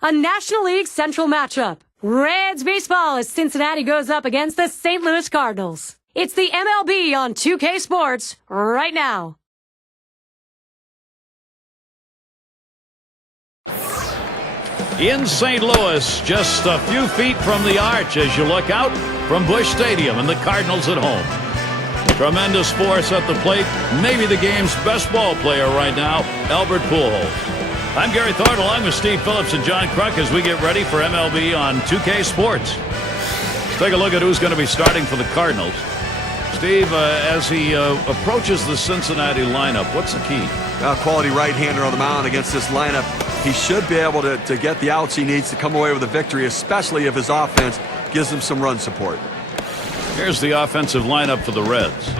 A National League Central matchup. Reds baseball as Cincinnati goes up against the St. Louis Cardinals. It's the MLB on 2K Sports right now. In St. Louis, just a few feet from the arch as you look out from Busch Stadium, and the Cardinals at home. Tremendous force at the plate. Maybe the game's best ball player right now, Albert Pujols. I'm Gary Thornton along with Steve Phillips and John Kruk as we get ready for MLB on 2K Sports. Let's take a look at who's going to be starting for the Cardinals. Steve, as he approaches the Cincinnati lineup, what's the key? Quality right-hander on the mound against this lineup. He should be able to get the outs he needs to come away with a victory, especially if his offense gives him some run support. Here's the offensive lineup for the Reds.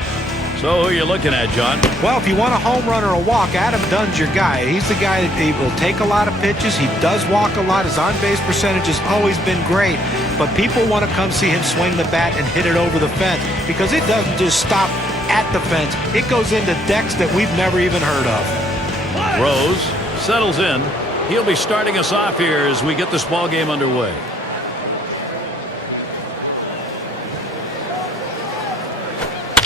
So who are you looking at, John? Well, if you want a home run or a walk, Adam Dunn's your guy. He's the guy that he will take a lot of pitches. He does walk a lot. His on-base percentage has always been great. But people want to come see him swing the bat and hit it over the fence because it doesn't just stop at the fence. It goes into decks that we've never even heard of. Rose settles in. He'll be starting us off here as we get this ball game underway.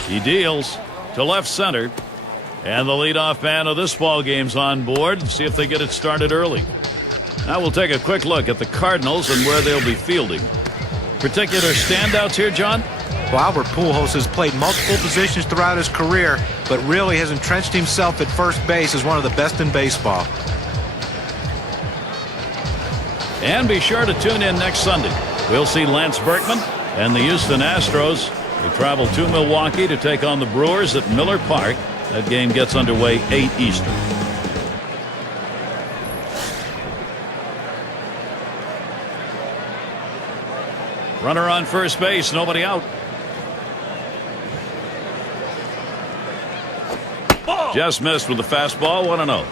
He deals to left center, and the leadoff man of this ball game's on board. See if they get it started early. Now we'll take a quick look at the Cardinals and where they'll be fielding. Particular standouts here, John? Well, Albert Pujols has played multiple positions throughout his career, but really has entrenched himself at first base as one of the best in baseball. And be sure to tune in next Sunday. We'll see Lance Berkman and the Houston Astros. They travel to Milwaukee to take on the Brewers at Miller Park. That game gets underway 8 Eastern. Runner on first base, nobody out. Just missed with the fastball, 1-0.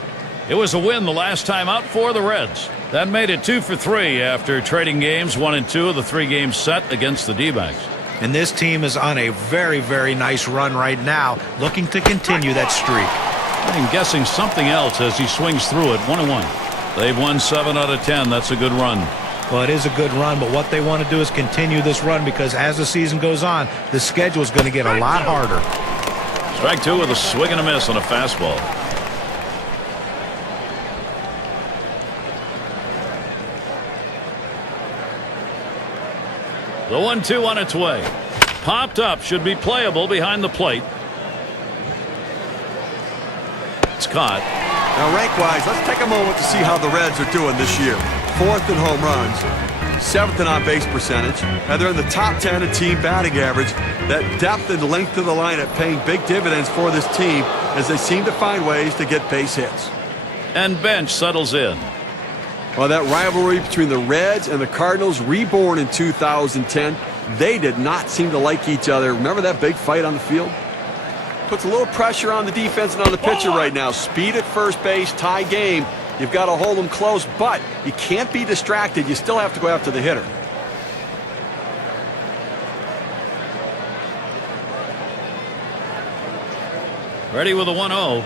It was a win the last time out for the Reds. That made it 2 for 3 after trading games 1 and 2 of the 3 games set against the D-backs. And this team is on a very, very nice run right now, looking to continue that streak. I'm guessing something else as he swings through it, 1-1. They've won 7 out of 10. That's a good run. Well, it is a good run, but what they want to do is continue this run because as the season goes on, the schedule is going to get a lot harder. Strike 2 with a swing and a miss on a fastball. The 1-2 on its way. Popped up, should be playable behind the plate. It's caught. Now, rank-wise, let's take a moment to see how the Reds are doing this year. 4th in home runs, 7th in on-base percentage, and they're in the top 10 in team batting average. That depth and length of the lineup paying big dividends for this team as they seem to find ways to get base hits. And bench settles in. Well, that rivalry between the Reds and the Cardinals, reborn in 2010, they did not seem to like each other. Remember that big fight on the field? Puts a little pressure on the defense and on the pitcher right now. Speed at first base, tie game. You've got to hold them close, but you can't be distracted. You still have to go after the hitter. Ready with a 1-0.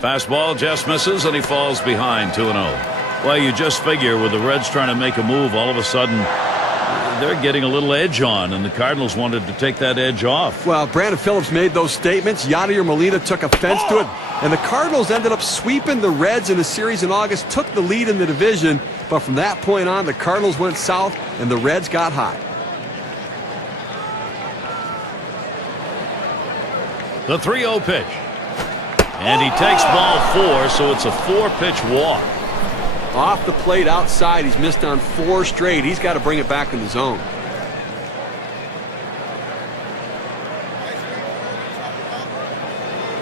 Fastball just misses, and he falls behind 2-0. Well, you just figure with the Reds trying to make a move, all of a sudden they're getting a little edge on, and the Cardinals wanted to take that edge off. Well, Brandon Phillips made those statements. Yadier Molina took offense to it, and the Cardinals ended up sweeping the Reds in the series in August, took the lead in the division, but from that point on, the Cardinals went south, and the Reds got hot. The 3-0 pitch. And he takes ball 4, so it's a 4-pitch walk. Off the plate outside, he's missed on 4 straight. He's got to bring it back in the zone.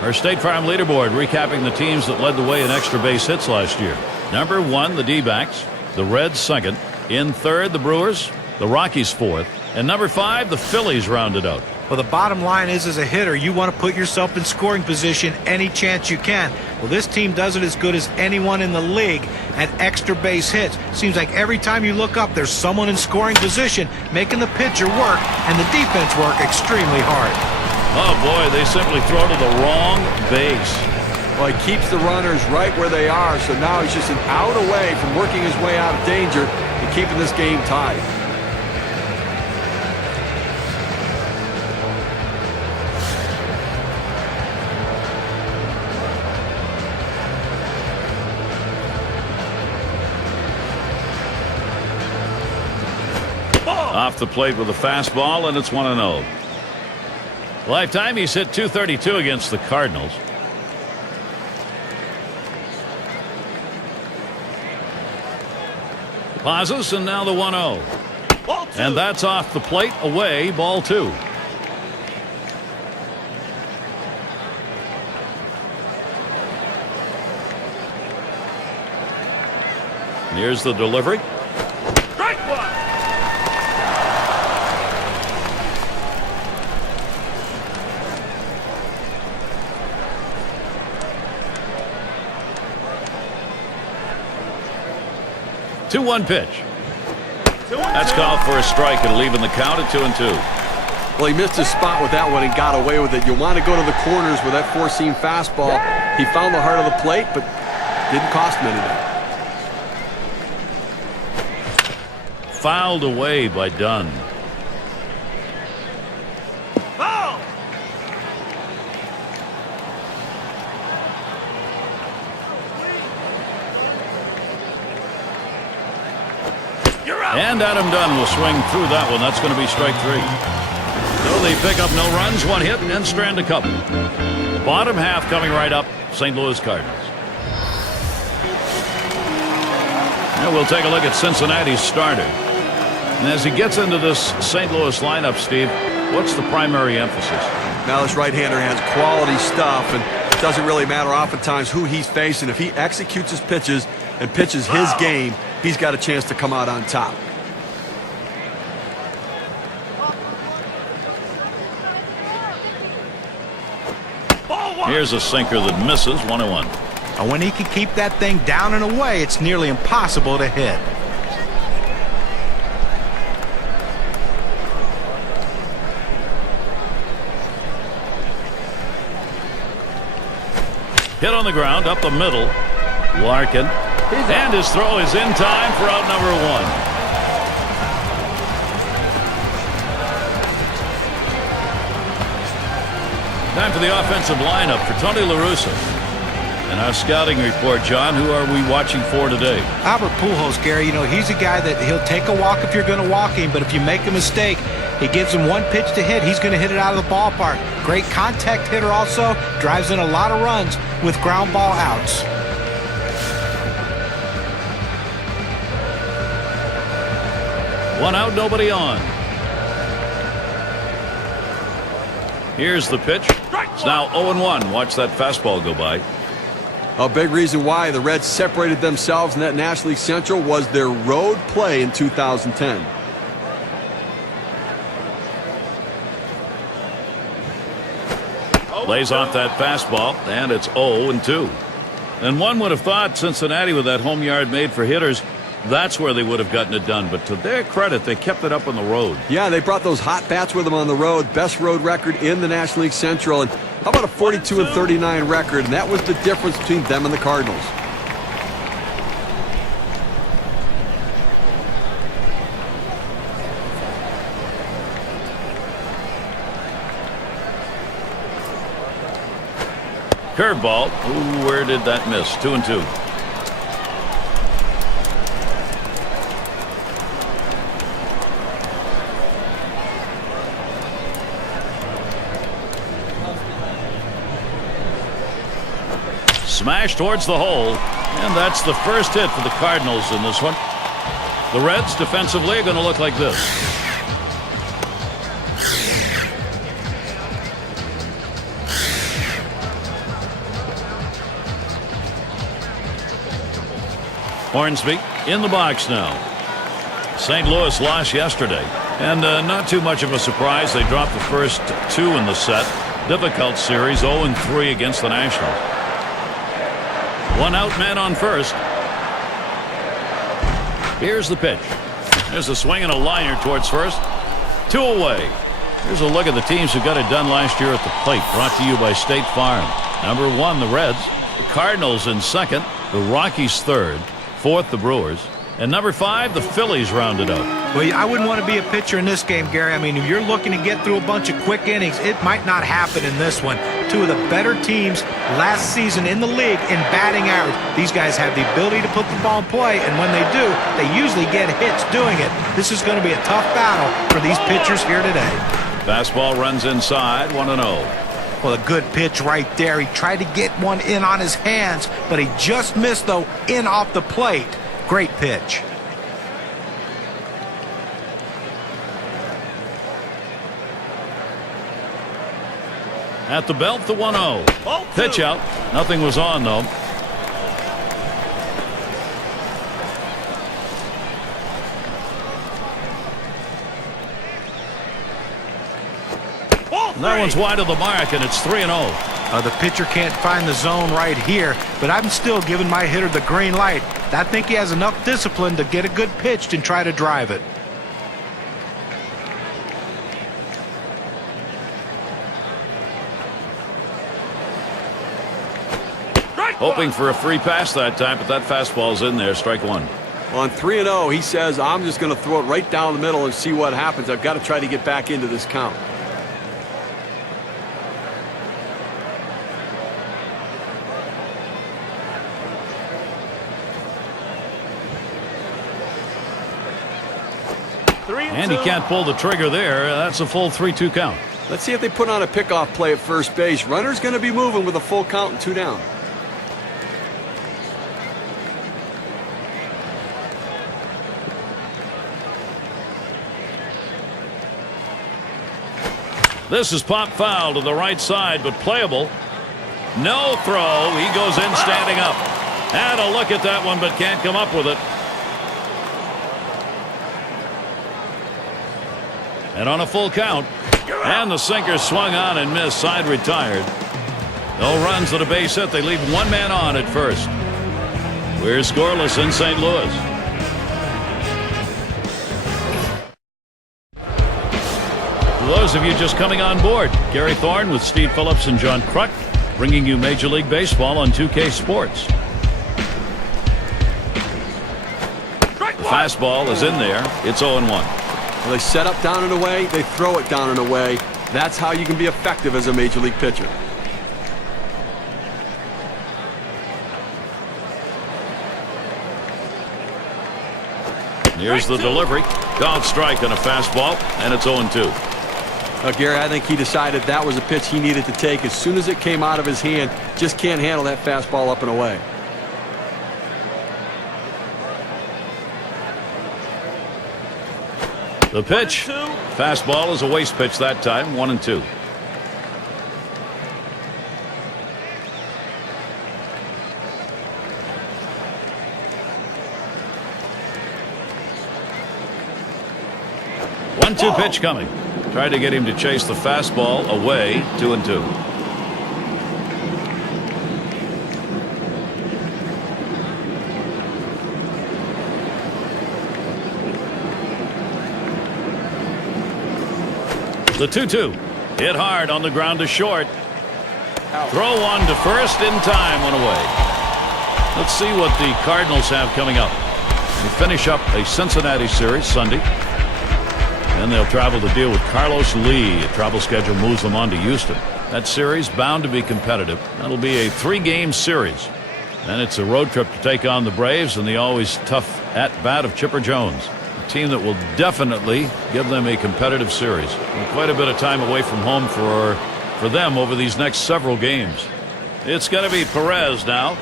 Our State Farm leaderboard recapping the teams that led the way in extra base hits last year. Number 1, the D-backs. The Reds 2nd. In 3rd, the Brewers. The Rockies 4th. And number 5, the Phillies rounded out. Well, the bottom line is, as a hitter, you want to put yourself in scoring position any chance you can. Well, this team does it as good as anyone in the league at extra base hits. Seems like every time you look up, there's someone in scoring position making the pitcher work and the defense work extremely hard. Oh, boy, they simply throw to the wrong base. Well, he keeps the runners right where they are, so now he's just an out away from working his way out of danger and keeping this game tied. Off the plate with a fastball, and it's 1-0. Lifetime, he's hit .232 against the Cardinals. Pauses, and now the 1-0. And that's off the plate, away, ball 2. Here's the delivery. Strike one. 2-1 pitch. That's called for a strike and leaving the count at 2-2. Well, he missed his spot with that one and got away with it. You want to go to the corners with that four-seam fastball. He found the heart of the plate, but didn't cost him anything. Fouled away by Dunn. Foul. You're out. And Adam Dunn will swing through that one. That's going to be strike 3. So they pick up no runs, 1 hit, and strand a couple. Bottom half coming right up, St. Louis Cardinals. Now we'll take a look at Cincinnati's starter. And as he gets into this St. Louis lineup, Steve, what's the primary emphasis? Now this right-hander has quality stuff, and it doesn't really matter oftentimes who he's facing. If he executes his pitches and pitches his game, he's got a chance to come out on top. Here's a sinker that misses, 1-1. And when he can keep that thing down and away, it's nearly impossible to hit. Hit on the ground, up the middle. Larkin. And his throw is in time for out number 1. Time for the offensive lineup for Tony La Russa. And our scouting report, John, who are we watching for today? Albert Pujols, Gary, you know, he's a guy that he'll take a walk if you're going to walk him, but if you make a mistake, he gives him 1 pitch to hit. He's going to hit it out of the ballpark. Great contact hitter also, drives in a lot of runs with ground ball outs. One out, nobody on. Here's the pitch. It's now 0-1. Watch that fastball go by. A big reason why the Reds separated themselves in that National League Central was their road play in 2010. Lays off that fastball, and it's 0-2. And one would have thought Cincinnati, with that home yard made for hitters, that's where they would have gotten it done. But to their credit, they kept it up on the road. Yeah, they brought those hot bats with them on the road. Best road record in the National League Central. And how about a 42-39 record? And that was the difference between them and the Cardinals. Curveball. Ooh, where did that miss? 2-2. Smash towards the hole, and that's the first hit for the Cardinals in this one. The Reds defensively are going to look like this. Hornsby in the box now. St. Louis lost yesterday, and not too much of a surprise. They dropped the first 2 in the set. Difficult series, 0-3 against the Nationals. 1 out, man on first. Here's the pitch. There's a swing and a liner towards first. 2 away. Here's a look at the teams who got it done last year at the plate. Brought to you by State Farm. Number 1, the Reds. The Cardinals in second, the Rockies third, fourth the Brewers, and number 5 the Phillies rounded out. Well, I wouldn't want to be a pitcher in this game, Gary. I mean, if you're looking to get through a bunch of quick innings, it might not happen in this one. Two of the better teams last season in the league in batting average. These guys have the ability to put the ball in play, and when they do, they usually get hits doing it. This is going to be a tough battle for these pitchers here today. Fastball runs inside, 1-0. Well, a good pitch right there. He tried to get one in on his hands, but he just missed, though, in off the plate. Great pitch. At the belt, the 1-0. Pitch out. Nothing was on, though. That one's wide of the mark, and it's 3-0. The pitcher can't find the zone right here, but I'm still giving my hitter the green light. I think he has enough discipline to get a good pitch and try to drive it. Hoping for a free pass that time, but that fastball's in there. Strike one. On 3-0, he says, I'm just going to throw it right down the middle and see what happens. I've got to try to get back into this count. And he can't pull the trigger there. That's a full 3-2 count. Let's see if they put on a pickoff play at first base. Runner's going to be moving with a full count and 2 down. This is pop foul to the right side, but playable. No throw. He goes in standing up. Had a look at that one, but can't come up with it. And on a full count, and the sinker swung on and missed. Side retired. No runs to the base hit. They leave one man on at first. We're scoreless in St. Louis. For those of you just coming on board, Gary Thorne with Steve Phillips and John Kruk bringing you Major League Baseball on 2K Sports. The fastball is in there. It's 0-1. Well, they set up down and away. They throw it down and away. That's how you can be effective as a Major League pitcher. Here's the delivery. Called strike on a fastball, and it's 0-2. Gary, I think he decided that was a pitch he needed to take as soon as it came out of his hand. Just can't handle that fastball up and away. The pitch. Fastball is a waste pitch that time. 1-2. One-two pitch coming. Tried to get him to chase the fastball away. 2-2. The 2-2. Hit hard on the ground to short. Throw one to first in time. One away. Let's see what the Cardinals have coming up. They finish up a Cincinnati series Sunday. Then they'll travel to deal with Carlos Lee. A travel schedule moves them on to Houston. That series bound to be competitive. That'll be a 3-game series. Then it's a road trip to take on the Braves and the always tough at-bat of Chipper Jones. A team that will definitely give them a competitive series. And quite a bit of time away from home for them over these next several games. It's going to be Perez now.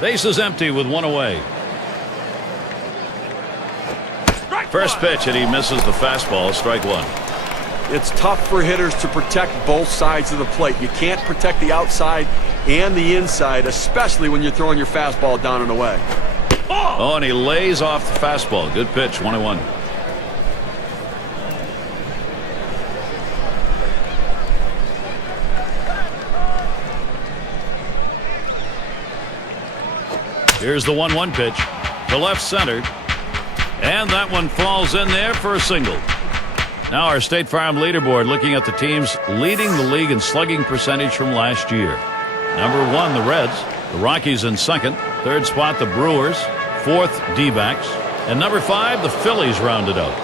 Base is empty with one away. First pitch, and he misses the fastball. Strike one. It's tough for hitters to protect both sides of the plate. You can't protect the outside and the inside, especially when you're throwing your fastball down and away. Oh, and he lays off the fastball. Good pitch. 1-1. Here's the 1-1 pitch to left center. And that one falls in there for a single. Now our State Farm leaderboard, looking at the teams leading the league in slugging percentage from last year. Number 1, the Reds. The Rockies in second. Third spot, the Brewers. Fourth, D-backs. And number 5, the Phillies rounded out.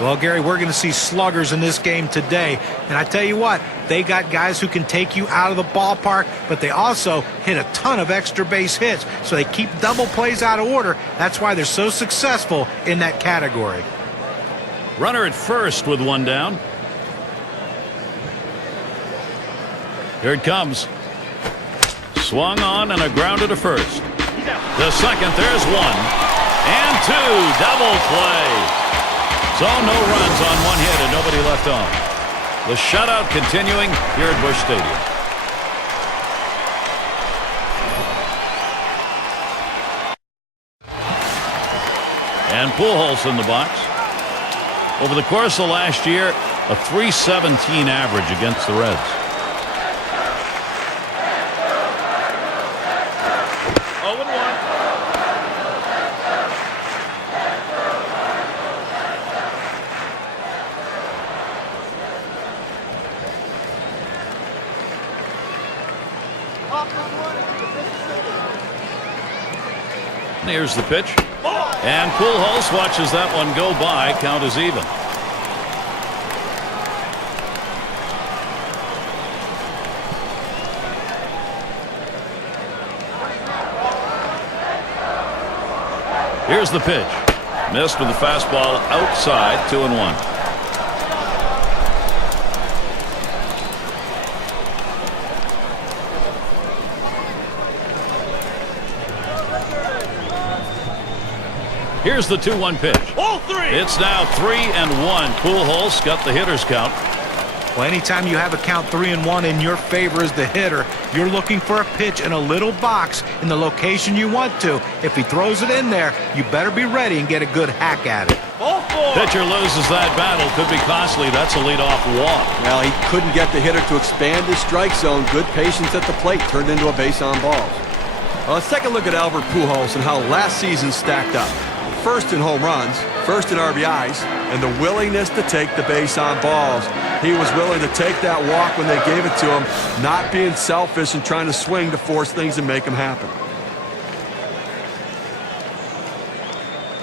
Well, Gary, we're going to see sluggers in this game today. And I tell you what, they got guys who can take you out of the ballpark, but they also hit a ton of extra base hits. So they keep double plays out of order. That's why they're so successful in that category. Runner at first with one down. Here it comes. Swung on and a grounder to first. The second, there's one. And 2, double play. So no runs on one hit and nobody left on. The shutout continuing here at Busch Stadium. And Pujols in the box. Over the course of last year, a .317 average against the Reds. Here's the pitch. And Pujols watches that one go by. Count is even. Here's the pitch. Missed with the fastball outside. 2-1. Here's the 2-1 pitch. Ball 3. It's now 3-1. Pujols got the hitter's count. Well, anytime you have a count 3-1 in your favor as the hitter, you're looking for a pitch in a little box in the location you want to. If he throws it in there, you better be ready and get a good hack at it. Ball 4. Pitcher loses that battle. Could be costly. That's a leadoff walk. Well, he couldn't get the hitter to expand his strike zone. Good patience at the plate turned into a base on balls. Well, let's take a look at Albert Pujols and how last season stacked up. First in home runs, first in RBIs, and the willingness to take the base on balls. He was willing to take that walk when they gave it to him, not being selfish and trying to swing to force things and make them happen.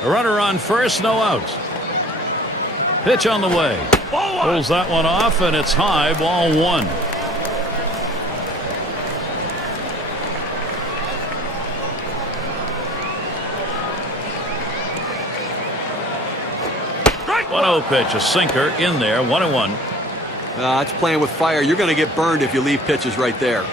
A runner on first, no outs. Pitch on the way. Ball 1. Pulls that one off, and it's high, ball 1. Strike 1-0 pitch, a sinker in there, 1-1. It's playing with fire. You're going to get burned if you leave pitches right there.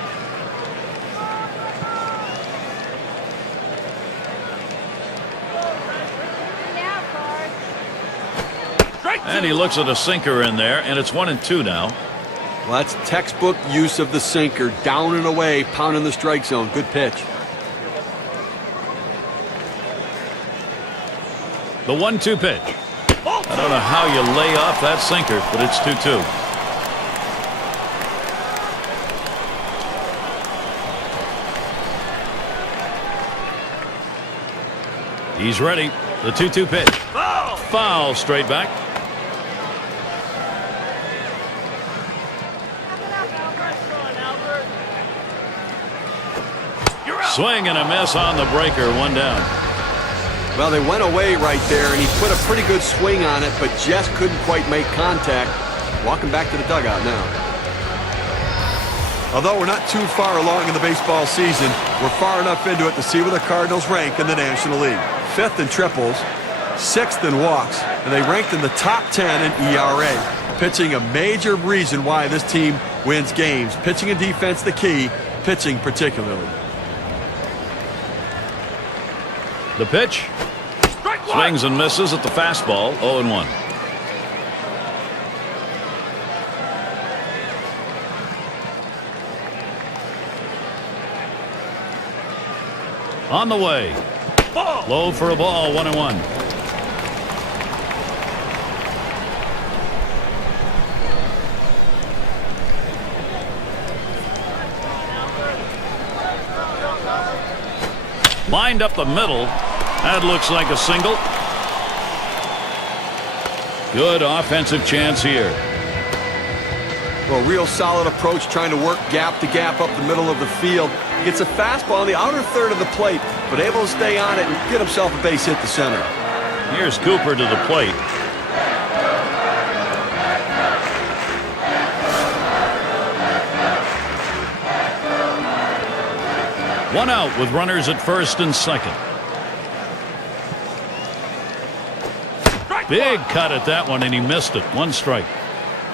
And he looks at a sinker in there, and it's 1-2 now. Well, that's textbook use of the sinker. Down and away, pounding the strike zone. Good pitch. The 1-2 pitch. I don't know how you lay off that sinker, but it's 2-2. He's ready. The 2-2 pitch. Foul straight back. Swing and a miss on the breaker. 1 down. Well, they went away right there, and he put a pretty good swing on it, but just couldn't quite make contact. Walking back to the dugout now. Although we're not too far along in the baseball season, we're far enough into it to see where the Cardinals rank in the National League. 5th in triples, 6th in walks, and they ranked in the top 10 in ERA. Pitching a major reason why this team wins games. Pitching and defense the key, pitching particularly. The pitch. Swings and misses at the fastball. 0-1. On the way. Low for a ball. 1-1. Lined up the middle. That looks like a single. Good offensive chance here. Well, real solid approach, trying to work gap to gap up the middle of the field. Gets a fastball in the outer third of the plate, but able to stay on it and get himself a base hit to center. Here's Cooper to the plate. One out with runners at first and second. Big cut at that one, and he missed it. One strike.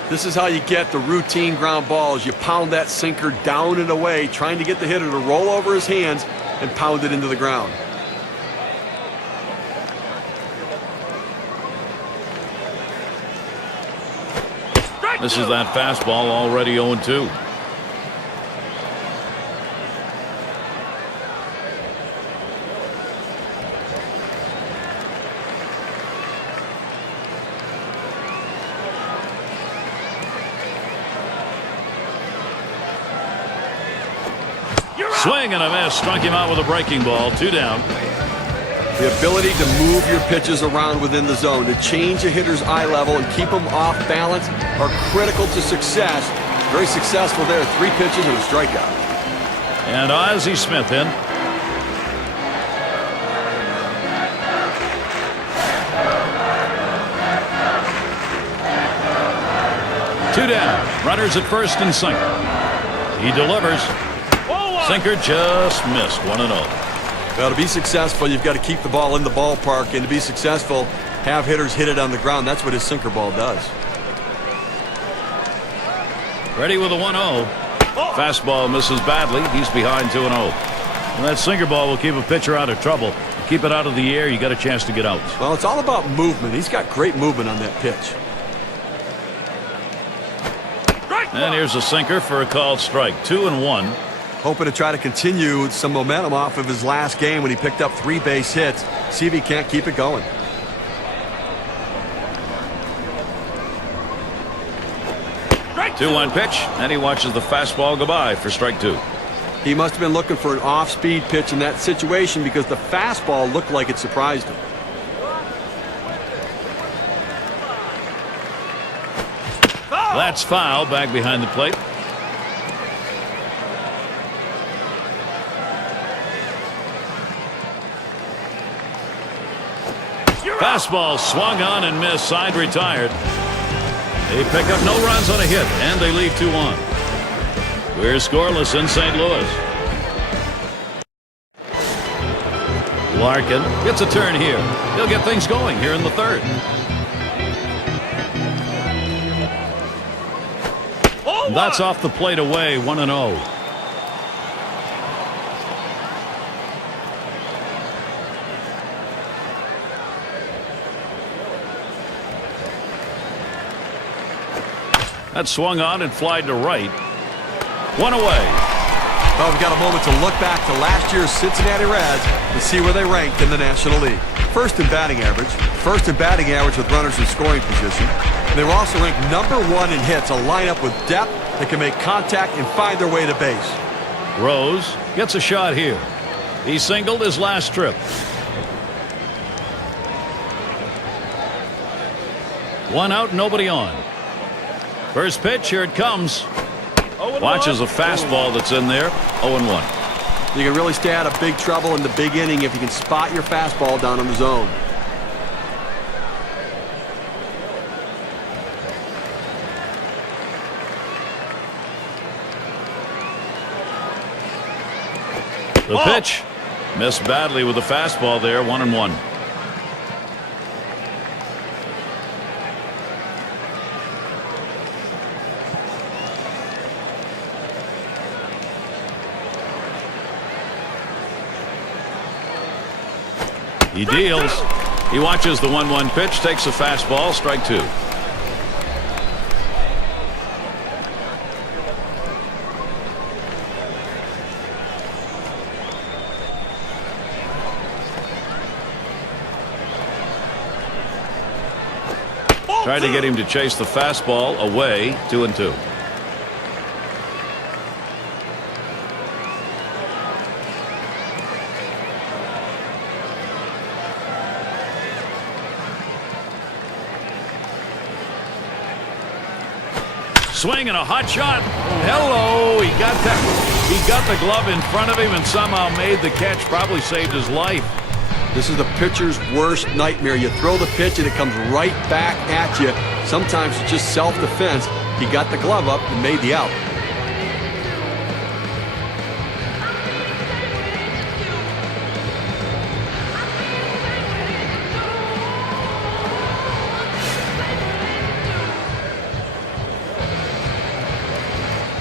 This is how you get the routine ground balls. You pound that sinker down and away, trying to get the hitter to roll over his hands and pound it into the ground. This is that fastball, already 0-2. Swing and a miss. Struck him out with a breaking ball. 2 down. The ability to move your pitches around within the zone, to change a hitter's eye level and keep them off balance are critical to success. Very successful there. 3 pitches and a strikeout. And Ozzie Smith in. Two down. Runners at first and second. He delivers. Sinker just missed. 1-0. Well, to be successful, you've got to keep the ball in the ballpark, and to be successful, have hitters hit it on the ground. That's what his sinker ball does. Ready with a 1-0. Fastball misses badly. He's behind 2-0. And that sinker ball will keep a pitcher out of trouble. Keep it out of the air, you got a chance to get out. Well, it's all about movement. He's got great movement on that pitch. And here's a sinker for a called strike. 2-1. Hoping to try to continue some momentum off of his last game when he picked up 3 base hits. See if he can't keep it going. Strike 2-1 pitch, and he watches the fastball go by for strike 2. He must have been looking for an off-speed pitch in that situation because the fastball looked like it surprised him. That's foul. Back behind the plate. Fastball swung on and missed. Side retired. They pick up no runs on a hit, and they leave 2 on. We're scoreless in St. Louis. Larkin gets a turn here. He'll get things going here in the third. That's off the plate away. 1-0. That swung on and flied to right. 1 away. Well, we've got a moment to look back to last year's Cincinnati Reds and see where they ranked in the National League. First in batting average with runners in scoring position. They were also ranked #1 in hits, a lineup with depth that can make contact and find their way to base. Rose gets a shot here. He singled his last trip. 1 out, nobody on. First pitch, here it comes. Watches a fastball that's in there. 0-1. You can really stay out of big trouble in the big inning if you can spot your fastball down in the zone. The pitch missed badly with the fastball there. 1-1. He deals. He watches the 1-1 pitch, takes a fastball, strike 2. Tried to get him to chase the fastball away. 2-2. Swing and a hot shot. Hello. He got that. He got the glove in front of him and somehow made the catch. Probably saved his life. This is the pitcher's worst nightmare. You throw the pitch and it comes right back at you. Sometimes it's just self-defense. He got the glove up and made the out.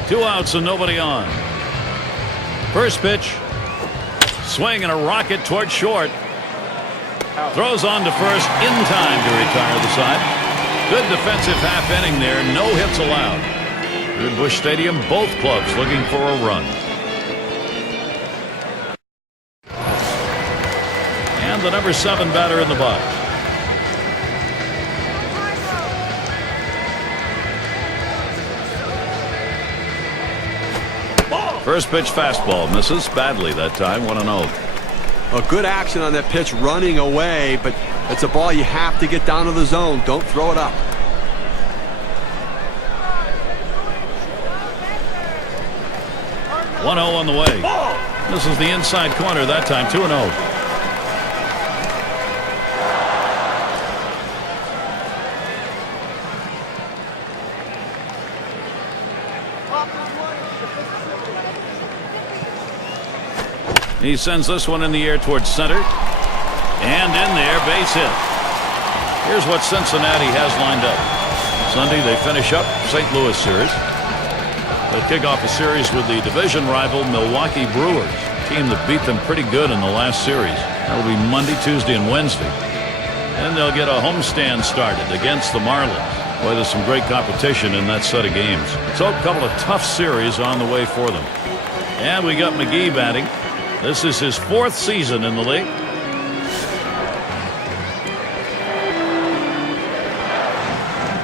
Two outs and nobody on. First pitch. Swing and a rocket toward short. Throws on to first in time to retire the side. Good defensive half inning there. No hits allowed. Here at Busch Stadium, both clubs looking for a run. And the number 7 batter in the box. First pitch fastball misses badly that time. 1-0. A good action on that pitch, running away, but it's a ball you have to get down to the zone. Don't throw it up. One 0 on the way. This is the inside corner that time. 2-0. He sends this one in the air towards center. And in there, base hit. Here's what Cincinnati has lined up. Sunday they finish up St. Louis series. They'll kick off a series with the division rival Milwaukee Brewers, a team that beat them pretty good in the last series. That'll be Monday, Tuesday, and Wednesday. And they'll get a homestand started against the Marlins. Boy, there's some great competition in that set of games. So a couple of tough series on the way for them. And we got McGee batting. This is his 4th season in the league.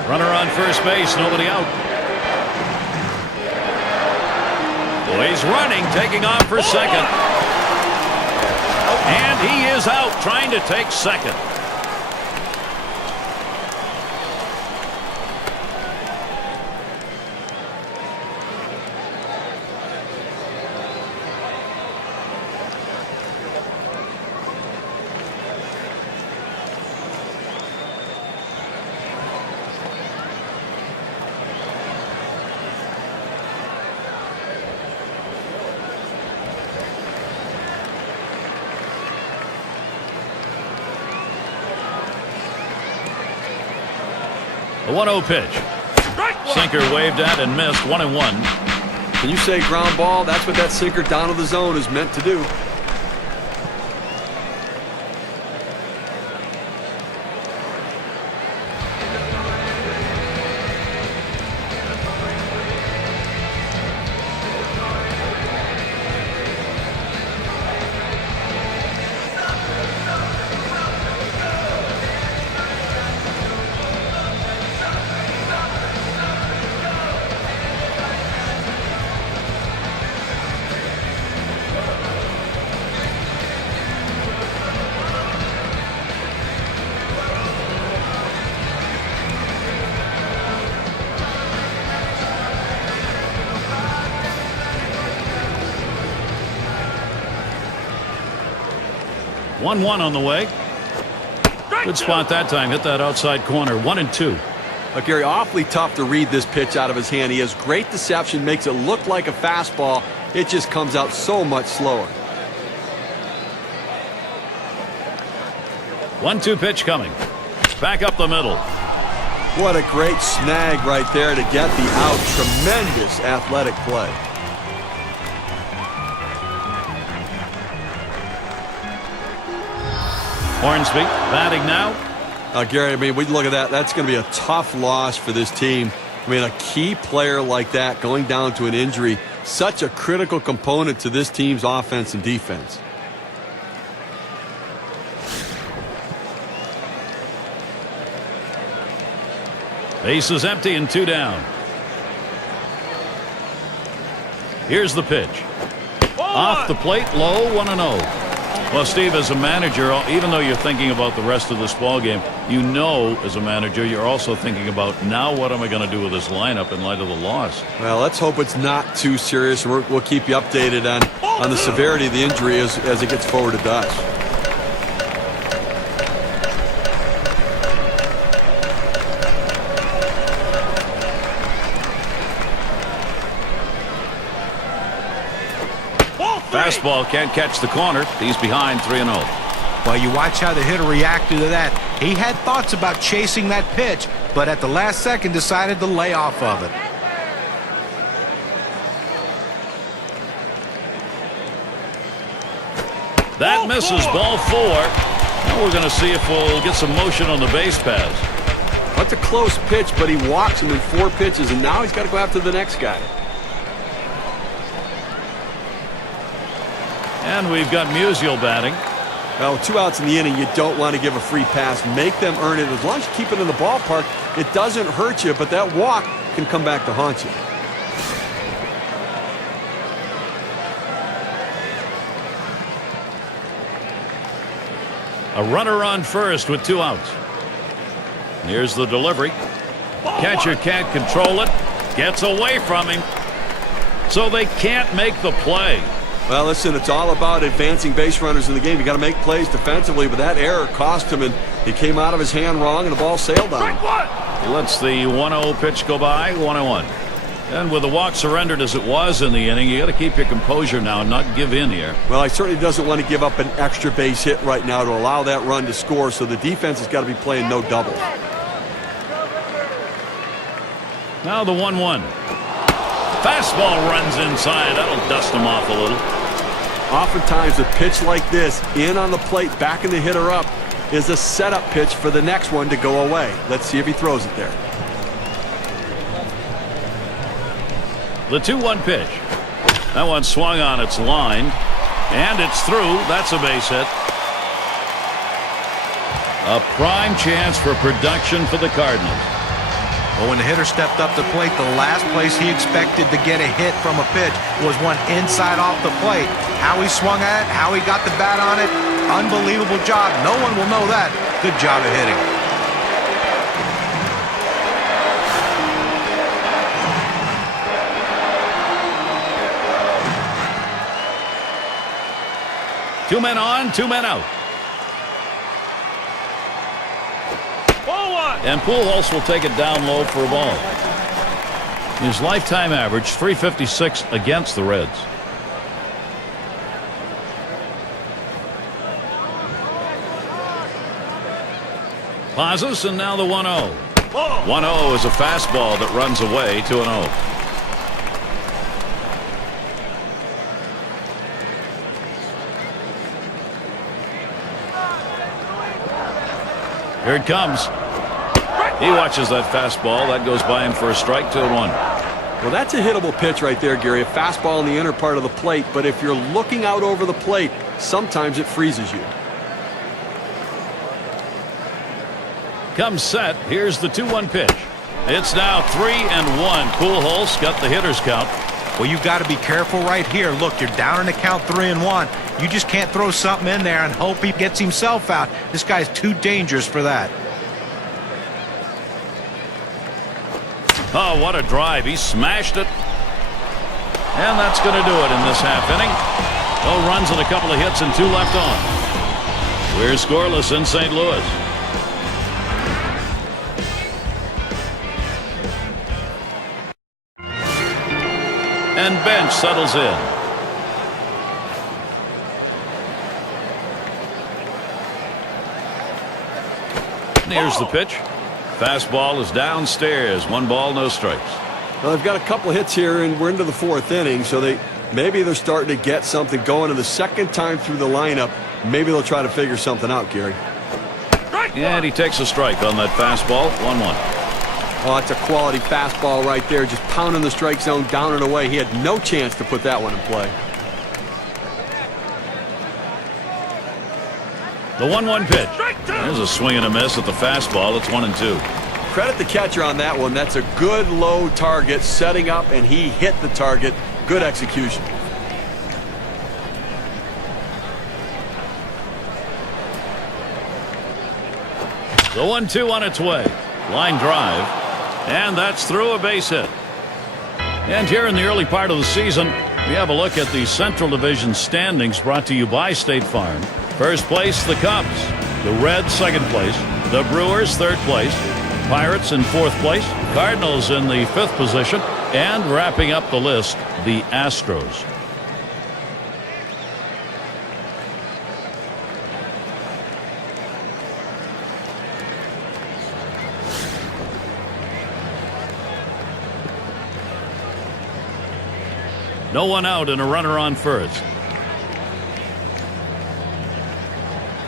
Runner on first base, nobody out. Oh, he's running, taking off for second. And he is out, trying to take second. The 1-0 pitch. Sinker waved at and missed. 1-1. Can you say ground ball? That's what that sinker down to the zone is meant to do. One on the way. Good spot that time. Hit that outside corner. 1-2. Gary, awfully tough to read this pitch out of his hand. He has great deception, makes it look like a fastball. It just comes out so much slower. 1-2 pitch coming. Back up the middle. What a great snag right there to get the out. Tremendous athletic play. Hornsby batting now. Gary, I mean, we look at that. That's going to be a tough loss for this team. I mean, a key player like that going down to an injury, such a critical component to this team's offense and defense. Base is empty and 2 down. Here's the pitch. Off the plate, low, 1-0. Well, Steve, as a manager, even though you're thinking about the rest of this ball game, you know, as a manager, you're also thinking about now what am I going to do with this lineup in light of the loss? Well, let's hope it's not too serious. We'll keep you updated on the severity of the injury as it gets forwarded to us. Fastball can't catch the corner. He's behind 3-0. Well, you watch how the hitter reacted to that. He had thoughts about chasing that pitch, but at the last second decided to lay off of it. That misses ball 4. Now we're going to see if we'll get some motion on the base pass. That's a close pitch, but he walks him in 4 pitches, and now he's got to go after the next guy. And we've got Musial batting. Well, 2 outs in the inning, you don't want to give a free pass. Make them earn it. As long as you keep it in the ballpark, it doesn't hurt you, but that walk can come back to haunt you. A runner on first with 2 outs. Here's the delivery. Catcher can't control it. Gets away from him. So they can't make the play. Well, listen, it's all about advancing base runners in the game. You got to make plays defensively, but that error cost him, and he came out of his hand wrong, and the ball sailed on him. He lets the 1-0 pitch go by, 1-1. And with the walk surrendered as it was in the inning, you got to keep your composure now and not give in here. Well, he certainly doesn't want to give up an extra base hit right now to allow that run to score, so the defense has got to be playing no double. Now the 1-1. Fastball runs inside. That'll dust him off a little. Oftentimes a pitch like this, in on the plate, backing the hitter up, is a setup pitch for the next one to go away. Let's see if he throws it there. The 2-1 pitch. That one swung on, it's lined, and it's through. That's a base hit. A prime chance for production for the Cardinals. Well, when the hitter stepped up the plate, the last place he expected to get a hit from a pitch was one inside off the plate. How he swung at it, how he got the bat on it, unbelievable job. No one will know that. Good job of hitting. Two men on, 2 men out. And Pujols will take it down low for a ball. His lifetime average, 356 against the Reds. Pauses, and now the 1-0. 1-0 is a fastball that runs away, 2-0. Here it comes. He watches that fastball. That goes by him for a strike, 2-1. Well, that's a hittable pitch right there, Gary. A fastball in the inner part of the plate, but if you're looking out over the plate, sometimes it freezes you. Comes set. Here's the 2-1 pitch. It's now 3-1. Pujols got the hitter's count. Well, you've got to be careful right here. Look, you're down in the count 3-1. You just can't throw something in there and hope he gets himself out. This guy's too dangerous for that. Oh, what a drive. He smashed it. And that's going to do it in this half inning. No runs and a couple of hits and 2 left on. We're scoreless in St. Louis. And bench settles in. Here's the pitch. Fastball is downstairs. 1 ball, no strikes. Well, they've got a couple of hits here, and we're into the 4th inning, so maybe they're starting to get something going. And the second time through the lineup, maybe they'll try to figure something out, Gary. And he takes a strike on that fastball. 1-1. Oh, that's a quality fastball right there, just pounding the strike zone down and away. He had no chance to put that one in play. The 1-1 pitch. There's a swing and a miss at the fastball. It's 1-2. Credit the catcher on that one. That's a good low target, setting up, and he hit the target. Good execution. The 1-2 on its way. Line drive. And that's through a base hit. And here in the early part of the season, we have a look at the Central Division standings brought to you by State Farm. First place, the Cubs. The Reds, second place. The Brewers, third place. Pirates in fourth place. Cardinals in the fifth position. And wrapping up the list, the Astros. No one out and a runner on first.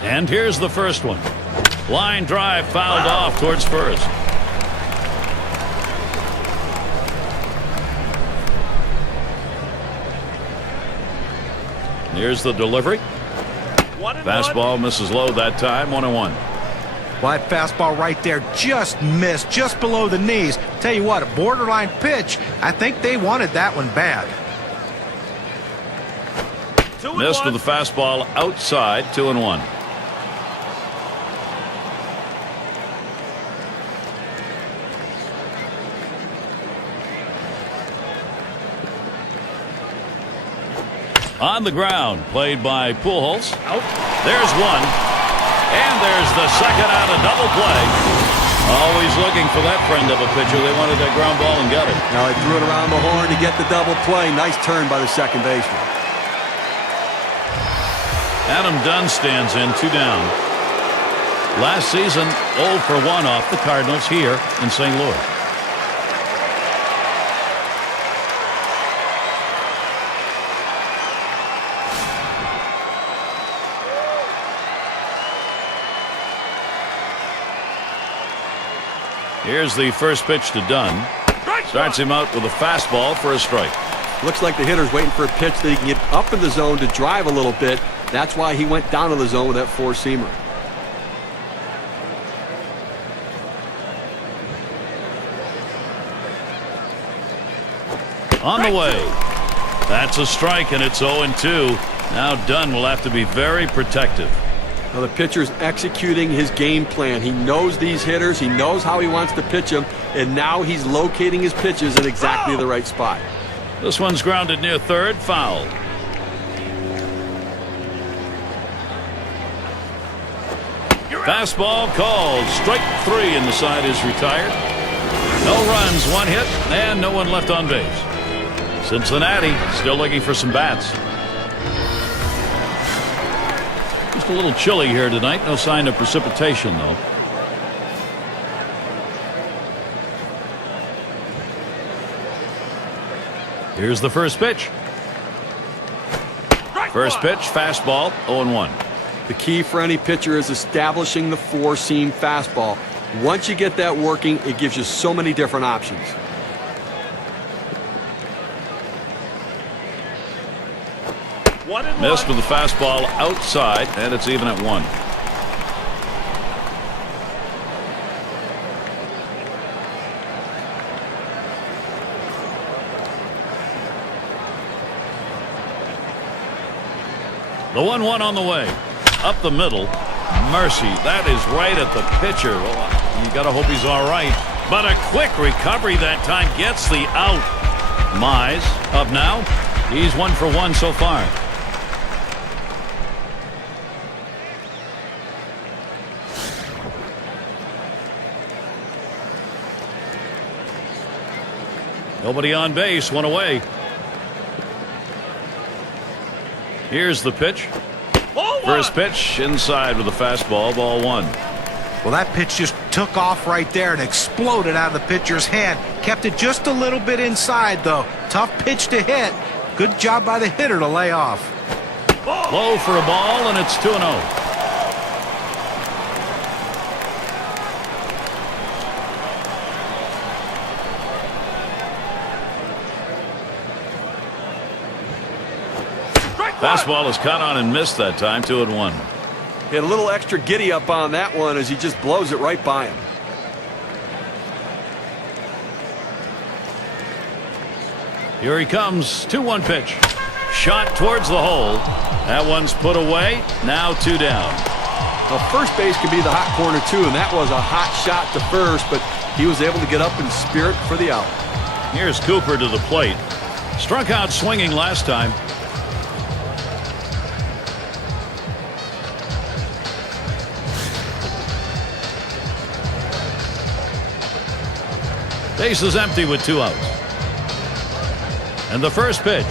And here's the first one. Line drive fouled off towards first. Here's the delivery. Fastball misses low that time. 1-1. Well, that fastball right there just missed, just below the knees. Tell you what, a borderline pitch. I think they wanted that one bad. Missed with the fastball outside. 2-1. On the ground, played by Pujols. Out. There's one. And there's the second out of double play. Always looking for that friend of a pitcher. They wanted that ground ball and got it. Now they threw it around the horn to get the double play. Nice turn by the second baseman. Adam Dunn stands in, 2 down. Last season, 0 for 1 off the Cardinals here in St. Louis. Here's the first pitch to Dunn. Starts him out with a fastball for a strike. Looks like the hitter's waiting for a pitch that he can get up in the zone to drive a little bit. That's why he went down to the zone with that four-seamer. On the way. That's a strike, and it's 0-2. Now Dunn will have to be very protective. Now the pitcher's executing his game plan. He knows these hitters. He knows how he wants to pitch them. And now he's locating his pitches in exactly the right spot. This one's grounded near third. Foul. Fastball called. Strike 3, and the side is retired. No runs, 1 hit, and no one left on base. Cincinnati still looking for some bats. Just a little chilly here tonight. No sign of precipitation, though. Here's the first pitch. First pitch, fastball, 0-1. The key for any pitcher is establishing the four-seam fastball. Once you get that working, it gives you so many different options. Missed with the fastball outside, and it's even at 1. The 1-1 on the way. Up the middle. Mercy. That is right at the pitcher. Well, you got to hope he's all right. But a quick recovery that time gets the out. Mize up now. He's 1 for 1 so far. Nobody on base. 1 away. Here's the pitch. First pitch inside with a fastball. Ball 1. Well, that pitch just took off right there and exploded out of the pitcher's hand. Kept it just a little bit inside, though. Tough pitch to hit. Good job by the hitter to lay off. Low for a ball, and it's 2-0. Fastball is caught on and missed that time. 2-1. He had a little extra giddy up on that one as he just blows it right by him. Here he comes. 2-1 pitch. Shot towards the hole. That one's put away. Now 2 down. Now, first base can be the hot corner, too, and that was a hot shot to first, but he was able to get up in spirit for the out. Here's Cooper to the plate. Struck out swinging last time. Base is empty with 2 outs. And the first pitch.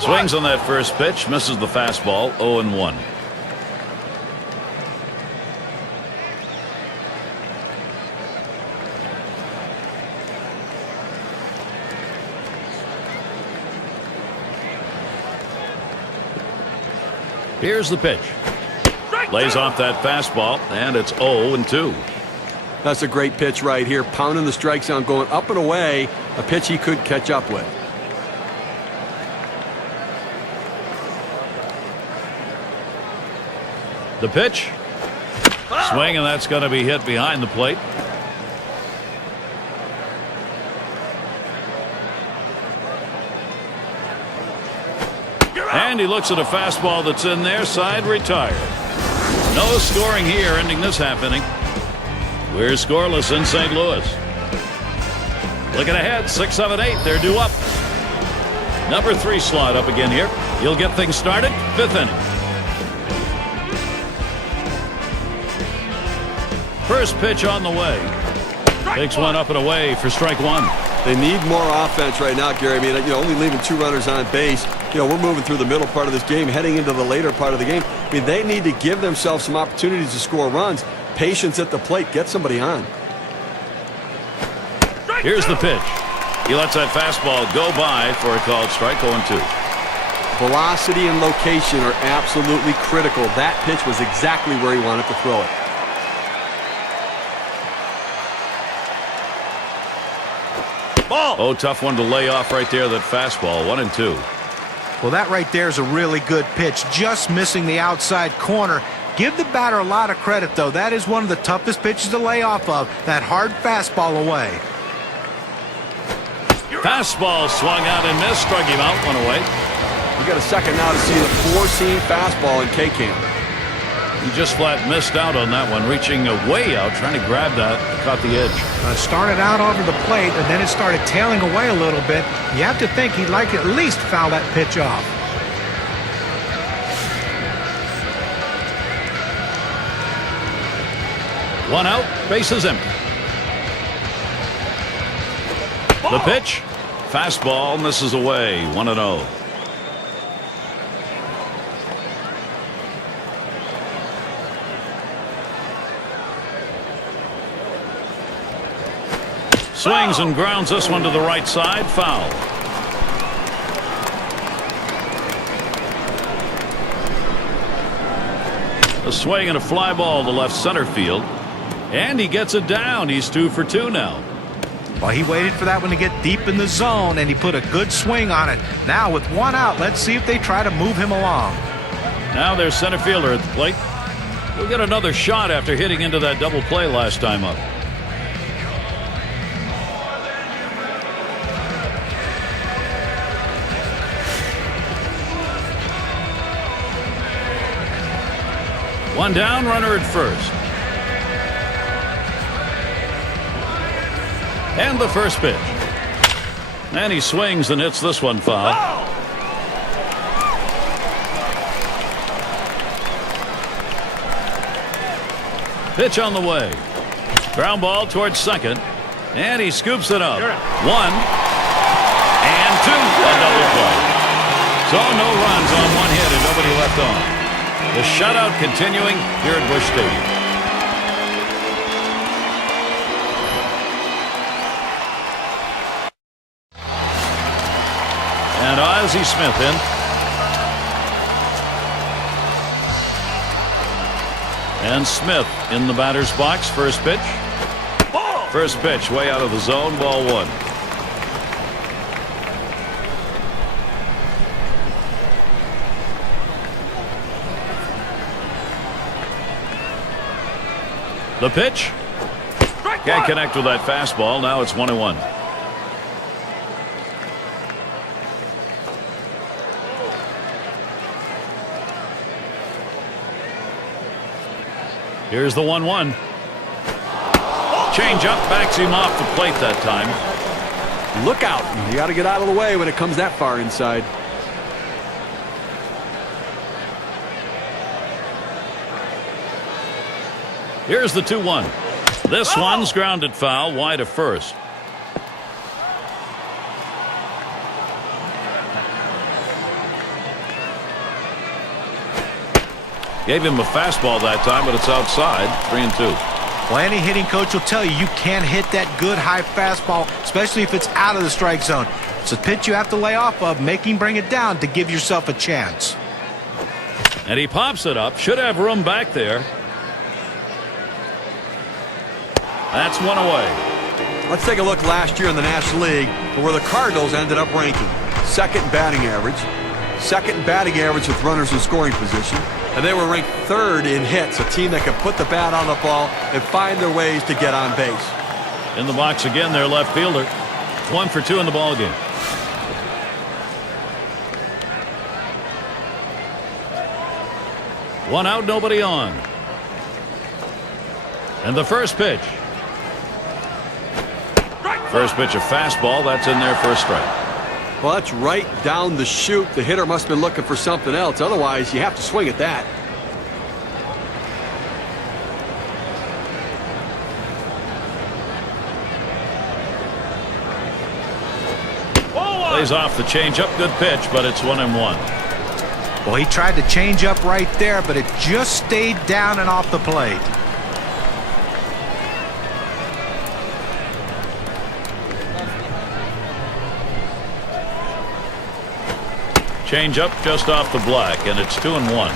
Swings on that first pitch, misses the fastball, 0-1. Here's the pitch. Lays off that fastball, and it's 0-2. That's a great pitch right here. Pounding the strike zone, going up and away. A pitch he could catch up with. The pitch. Swing, and that's going to be hit behind the plate. And he looks at a fastball that's in there, side retired. No scoring here, ending this happening. We're scoreless in St. Louis. Looking ahead, 6, 7, 8, they're due up. Number 3 slot up again here. He'll get things started, 5th inning. First pitch on the way. Takes one up and away for strike 1. They need more offense right now, Gary. I mean, only leaving 2 runners on base. We're moving through the middle part of this game, heading into the later part of the game. I mean, they need to give themselves some opportunities to score runs. Patience at the plate. Get somebody on. Here's the pitch. He lets that fastball go by for a called strike, 0-2. Velocity and location are absolutely critical. That pitch was exactly where he wanted to throw it. Ball. Oh, tough one to lay off right there, that fastball, 1-2. Well, that right there is a really good pitch, just missing the outside corner. Give the batter a lot of credit, though. That is one of the toughest pitches to lay off of, that hard fastball away. Fastball swung out and missed, struck him out, 1 away. We got a second now to see the 4-seam fastball in K-Camp. He just flat missed out on that one, reaching way out, trying to grab that, caught the edge. Started out over the plate, and then it started tailing away a little bit. You have to think he'd like to at least foul that pitch off. One out, base is empty. The pitch, fastball, misses away, 1-0. Swings and grounds this one to the right side, foul. A swing and a fly ball to left center field. And he gets it down. He's 2 for 2 now. Well, he waited for that one to get deep in the zone, and he put a good swing on it. Now with 1 out, let's see if they try to move him along. Now there's center fielder at the plate. He'll get another shot after hitting into that double play last time up. One down, runner at first. And the first pitch. And he swings and hits this one foul. Pitch on the way. Ground ball towards second. And he scoops it up. 1 and 2. A double play. So no runs on 1 hit and nobody left on. The shutout continuing here at Busch Stadium. And Ozzie Smith in. And Smith in the batter's box. First pitch. First pitch way out of the zone. Ball 1. The pitch. Can't connect with that fastball. Now it's 1-1. Here's the 1-1. Change up, backs him off the plate that time. Look out. You got to get out of the way when it comes that far inside. Here's the 2-1. This one's grounded foul wide of first. Gave him a fastball that time, but it's outside. 3-2. Well, any hitting coach will tell you can't hit that good high fastball, especially if it's out of the strike zone. It's a pitch you have to lay off of, make him bring it down to give yourself a chance. And he pops it up. Should have room back there. That's one away. Let's take a look last year in the National League where the Cardinals ended up ranking. Second in batting average. Second in batting average with runners in scoring position. And they were ranked third in hits, a team that could put the bat on the ball and find their ways to get on base. In the box again, their left fielder. 1 for 2 in the ball game. One out, nobody on. And the first pitch. First pitch, a fastball. That's in there for a strike. Well, that's right down the chute. The hitter must have been looking for something else. Otherwise, you have to swing at that. Plays off the changeup. Good pitch, but it's 1-1. Well, he tried to change up right there, but it just stayed down and off the plate. Change up just off the black, and it's 2-1.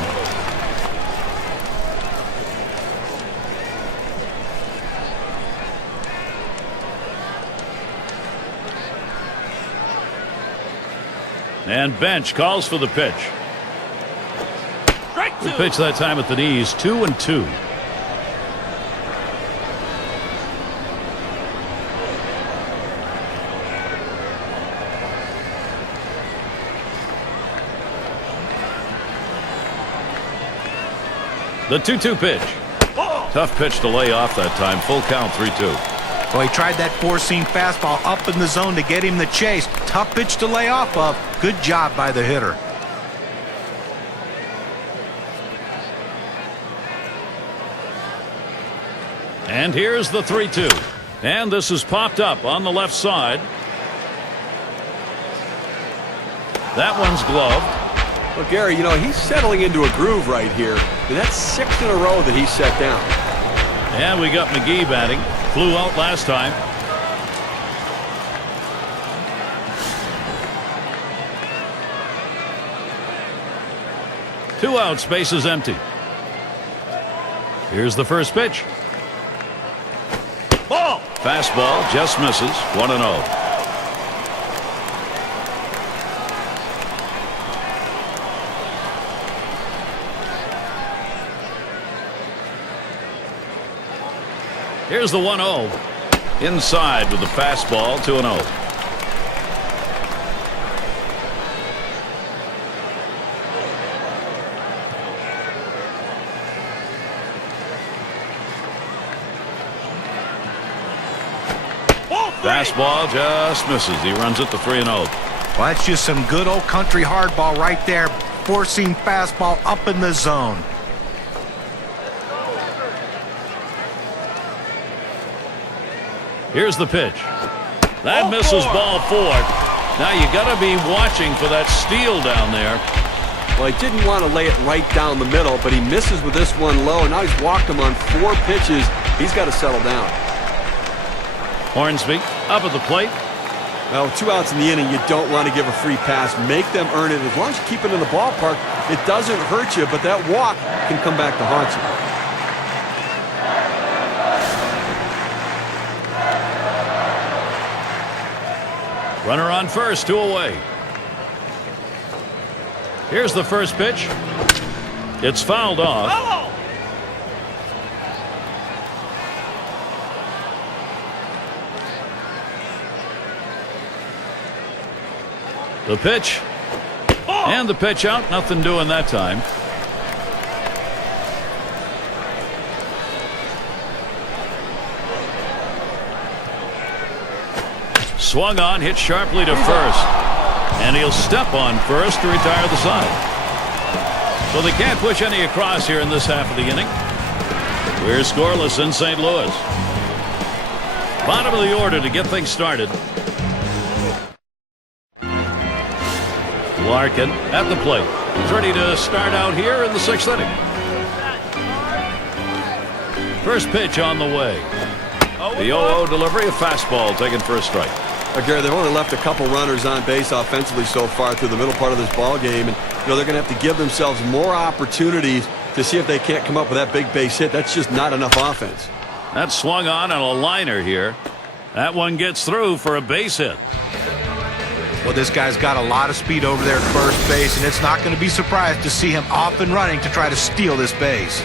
And bench calls for the pitch. The pitch that time at the knees. 2-2. The 2-2 pitch. Tough pitch to lay off that time. Full count, 3-2. Well, he tried that four-seam fastball up in the zone to get him the chase. Tough pitch to lay off of. Good job by the hitter. And here's the 3-2. And this is popped up on the left side. That one's gloved. Well, Gary, you know, he's settling into a groove right here. And that's 6 in a row that he's set down. And we got McGee batting. Flew out last time. Two out, space is empty. Here's the first pitch. Ball. Fastball just misses. 1-0. Here's the 1-0. Inside with the fastball. 2-0. Fastball just misses. He runs it to 3-0. Well, that's just some good old country hardball right there. Four-seam fastball up in the zone. Here's the pitch. That misses ball 4. Now you got to be watching for that steal down there. Well, he didn't want to lay it right down the middle, but he misses with this one low. Now he's walked him on 4 pitches. He's got to settle down. Hornsby up at the plate. Well, with 2 outs in the inning, you don't want to give a free pass. Make them earn it. As long as you keep it in the ballpark, it doesn't hurt you, but that walk can come back to haunt you. Runner on first, 2 away. Here's the first pitch. It's fouled off. Oh! The pitch. And the pitch out. Nothing doing that time. Swung on, hit sharply to first. And he'll step on first to retire the side. So they can't push any across here in this half of the inning. We're scoreless in St. Louis. Bottom of the order to get things started. Larkin at the plate. He's ready to start out here in the 6th inning. First pitch on the way. The 0-0 delivery, a fastball taken for a strike. Gary, they've only left a couple runners on base offensively so far through the middle part of this ball game, and they're going to have to give themselves more opportunities to see if they can't come up with that big base hit. That's just not enough offense. That's swung on a liner here. That one gets through for a base hit. Well, this guy's got a lot of speed over there at first base, and it's not going to be surprised to see him off and running to try to steal this base.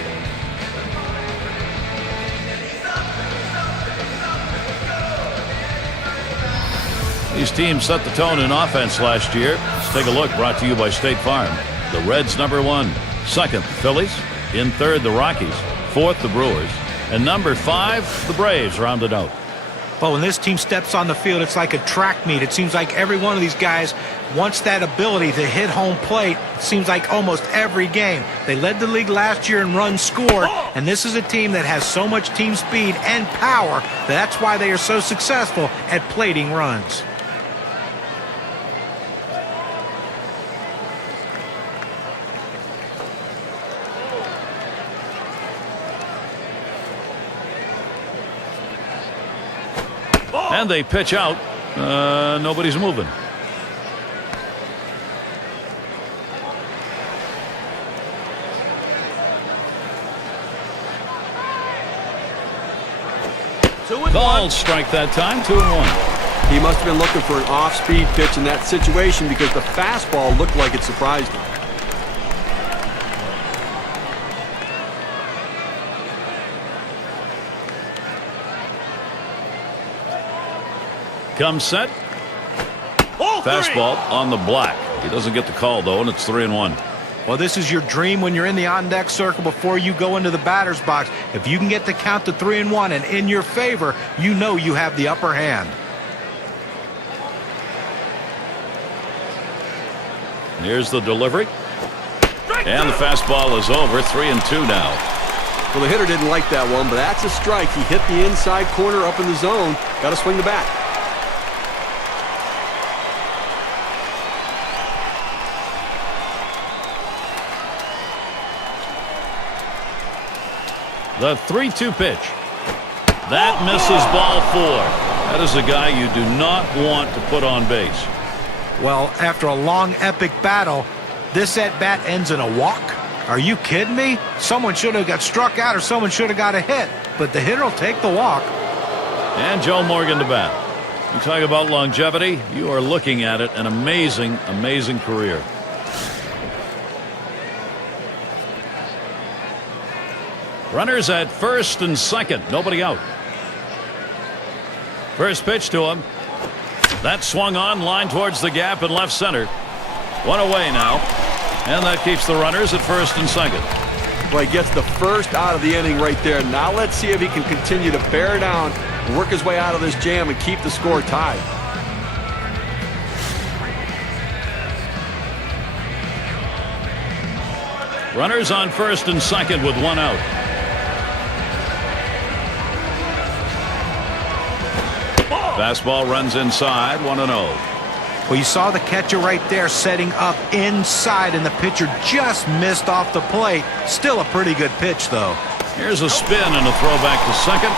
These teams set the tone in offense last year. Let's take a look. Brought to you by State Farm. The Reds number 1. 2nd, the Phillies. In 3rd, the Rockies. 4th, the Brewers. And number 5, the Braves rounded out. But when this team steps on the field, it's like a track meet. It seems like every one of these guys wants that ability to hit home plate. It seems like almost every game. They led the league last year in runs scored, and this is a team that has so much team speed and power. That's why they are so successful at plating runs. And they pitch out. Nobody's moving. Called strike that time. 2-1. He must have been looking for an off-speed pitch in that situation because the fastball looked like it surprised him. Comes set. Fastball on the black. He doesn't get the call, though, and it's 3-1. Well, this is your dream when you're in the on-deck circle before you go into the batter's box. If you can get the count to 3-1 and in your favor, you know you have the upper hand. Here's the delivery. And the fastball is over. 3-2 now. Well, the hitter didn't like that one, but that's a strike. He hit the inside corner up in the zone. Got to swing the bat. The 3-2 pitch. That misses ball 4. That is a guy you do not want to put on base. Well, after a long, epic battle, this at-bat ends in a walk? Are you kidding me? Someone should have got struck out or someone should have got a hit, but the hitter will take the walk. And Joe Morgan to bat. You talk about longevity, you are looking at it. An amazing, amazing career. Runners at 1st and 2nd. Nobody out. First pitch to him. That swung on, line towards the gap in left center. One away now. And that keeps the runners at 1st and 2nd. Well, he gets the first out of the inning right there. Now let's see if he can continue to bear down, work his way out of this jam, and keep the score tied. Runners on 1st and 2nd with 1 out. Fastball runs inside, 1-0. Well, you saw the catcher right there setting up inside, and the pitcher just missed off the plate. Still a pretty good pitch, though. Here's a spin and a throw back to 2nd.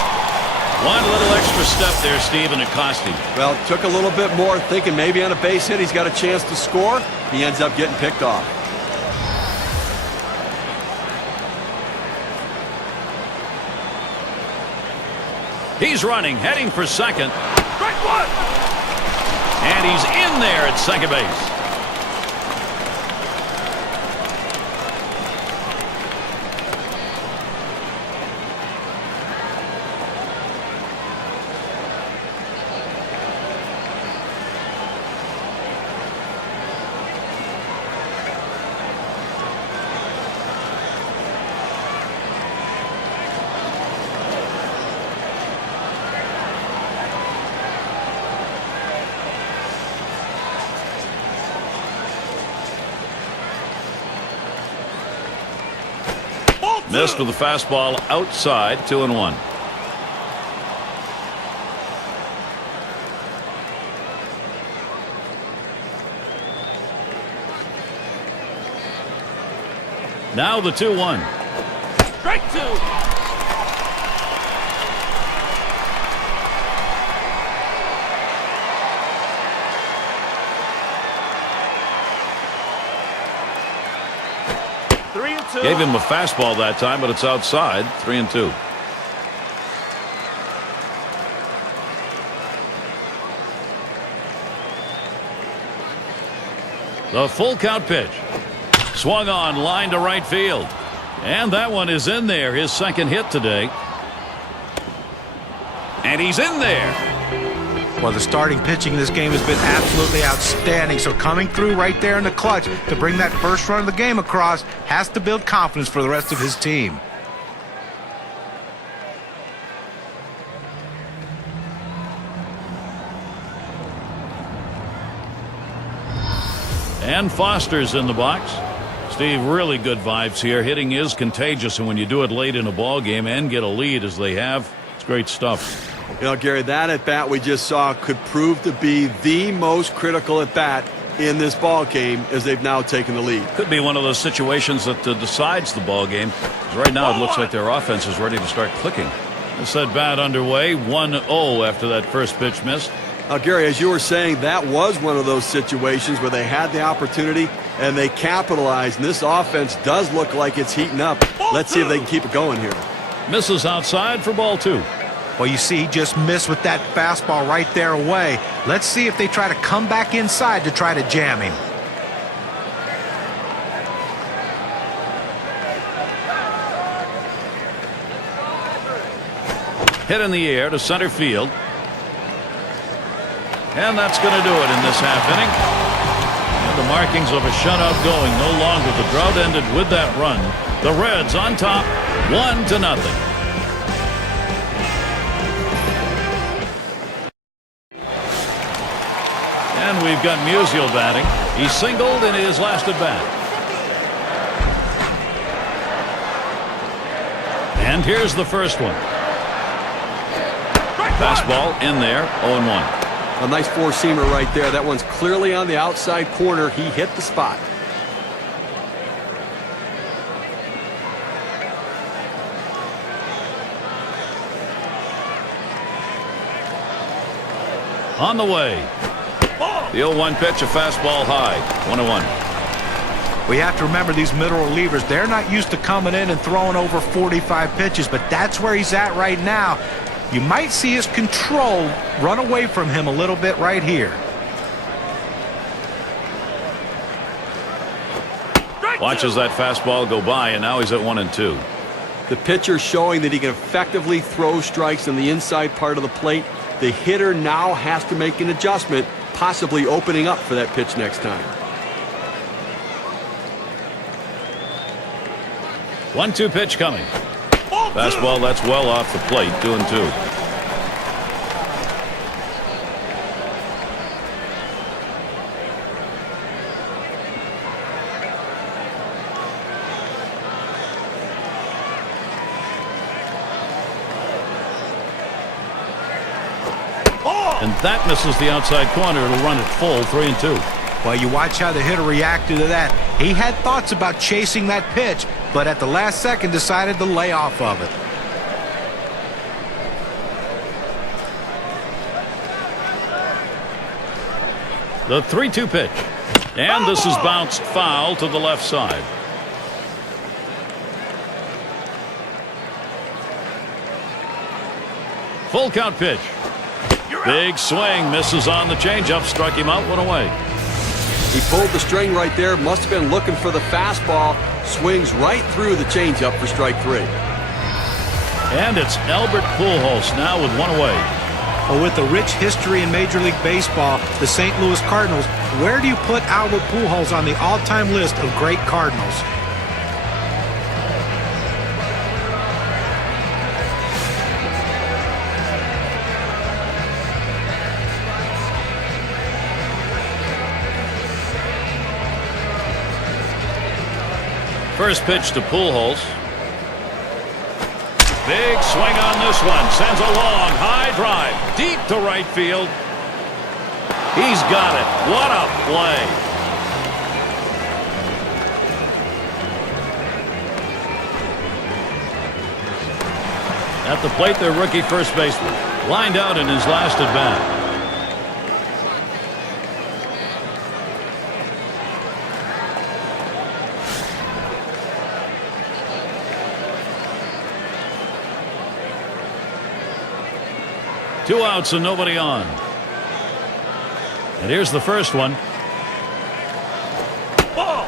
One little extra step there, Steve, and it cost him. Well, it took a little bit more, thinking maybe on a base hit he's got a chance to score. He ends up getting picked off. He's running, heading for 2nd. Strike 1! And he's in there at 2nd base. Missed with the fastball outside, 2-1. Now the 2-1. Strike two. Gave him a fastball that time, but it's outside. 3-2. The full count pitch. Swung on, line to right field. And that one is in there, his second hit today. And he's in there. Well, the starting pitching in this game has been absolutely outstanding. So coming through right there in the clutch to bring that first run of the game across has to build confidence for the rest of his team. And Foster's in the box. Steve, really good vibes here. Hitting is contagious, and when you do it late in a ball game and get a lead as they have, it's great stuff. You know, Gary, that at-bat we just saw could prove to be the most critical at-bat in this ball game as they've now taken the lead. Could be one of those situations that decides the ball game. Right now it looks like their offense is ready to start clicking. This at-bat underway, 1-0 after that first pitch missed. Now, Gary, as you were saying, that was one of those situations where they had the opportunity and they capitalized. And this offense does look like it's heating up. Let's see if they can keep it going here. Misses outside for ball 2. Well, you see, he just missed with that fastball right there away. Let's see if they try to come back inside to try to jam him. Hit in the air to center field. And that's going to do it in this half inning. And the markings of a shutout going no longer. The drought ended with that run. The Reds on top, 1-0. And we've got Musial batting. He singled in his last at bat. And here's the first one. Fastball in there, 0-1. A nice four-seamer right there. That one's clearly on the outside corner. He hit the spot. On the way. The 0-1 pitch, a fastball high, 1-1. We have to remember these middle relievers, they're not used to coming in and throwing over 45 pitches, but that's where he's at right now. You might see his control run away from him a little bit right here. Watches that fastball go by, and now he's at 1-2. The pitcher showing that he can effectively throw strikes on the inside part of the plate. The hitter now has to make an adjustment, possibly opening up for that pitch next time. 1-2 pitch coming. Fastball that's well off the plate, 2-2. And that misses the outside corner. It'll run it full, 3-2. Well, you watch how the hitter reacted to that. He had thoughts about chasing that pitch, but at the last second decided to lay off of it. The 3-2 pitch. And this is bounced foul to the left side. Full count pitch. Big swing, misses on the changeup, struck him out, went away. He pulled the string right there, must have been looking for the fastball, swings right through the changeup for strike 3. And it's Albert Pujols now with one away. Well, with the rich history in Major League Baseball, the St. Louis Cardinals, where do you put Albert Pujols on the all-time list of great Cardinals? First pitch to Pujols. Big swing on this one. Sends a long, high drive. Deep to right field. He's got it. What a play. At the plate, their rookie first baseman. Lined out in his last at bat. Two outs and nobody on. And here's the first one.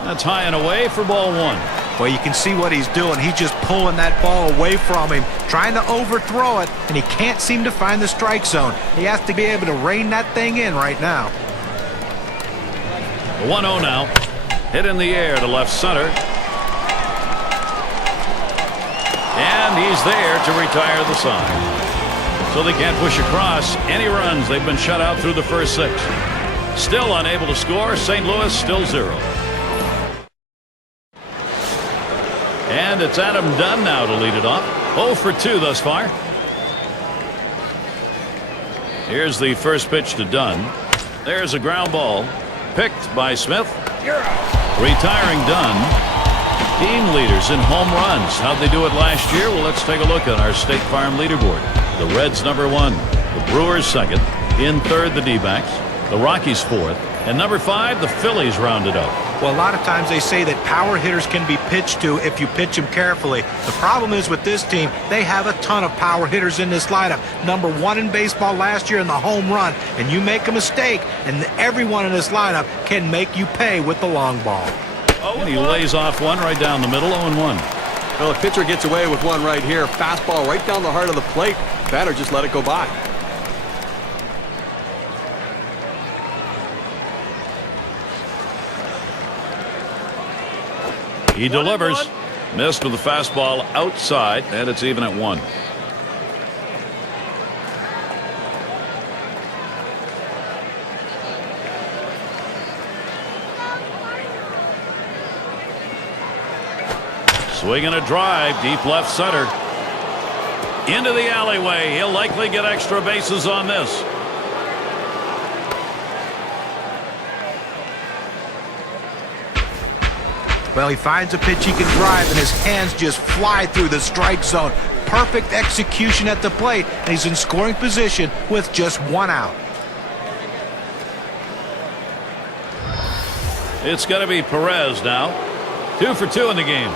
That's high and away for ball one. Well, you can see what he's doing. He's just pulling that ball away from him, trying to overthrow it, and he can't seem to find the strike zone. He has to be able to rein that thing in right now. The 1-0 now. Hit in the air to left center. And he's there to retire the side. So they can't push across any runs. They've been shut out through the first 6. Still unable to score. St. Louis still 0. And it's Adam Dunn now to lead it off. 0 for 2 thus far. Here's the first pitch to Dunn. There's a ground ball. Picked by Smith. Retiring Dunn. Team leaders in home runs. How'd they do it last year? Well, let's take a look at our State Farm leaderboard. The Reds number 1. The Brewers second. In third, the D-backs. The Rockies fourth. And number 5, the Phillies rounded up. Well, a lot of times they say that power hitters can be pitched to if you pitch them carefully. The problem is with this team, they have a ton of power hitters in this lineup. Number 1 in baseball last year in the home run. And you make a mistake, and everyone in this lineup can make you pay with the long ball. And he lays off one right down the middle, 0-1. Well, the pitcher gets away with one right here. Fastball right down the heart of the plate. Batter just let it go by. He delivers. Missed with the fastball outside, and it's even at 1. Swinging a drive, deep left center. Into the alleyway. He'll likely get extra bases on this. Well, he finds a pitch he can drive, and his hands just fly through the strike zone. Perfect execution at the plate, and he's in scoring position with just 1 out. It's going to be Perez now. 2 for 2 in the game.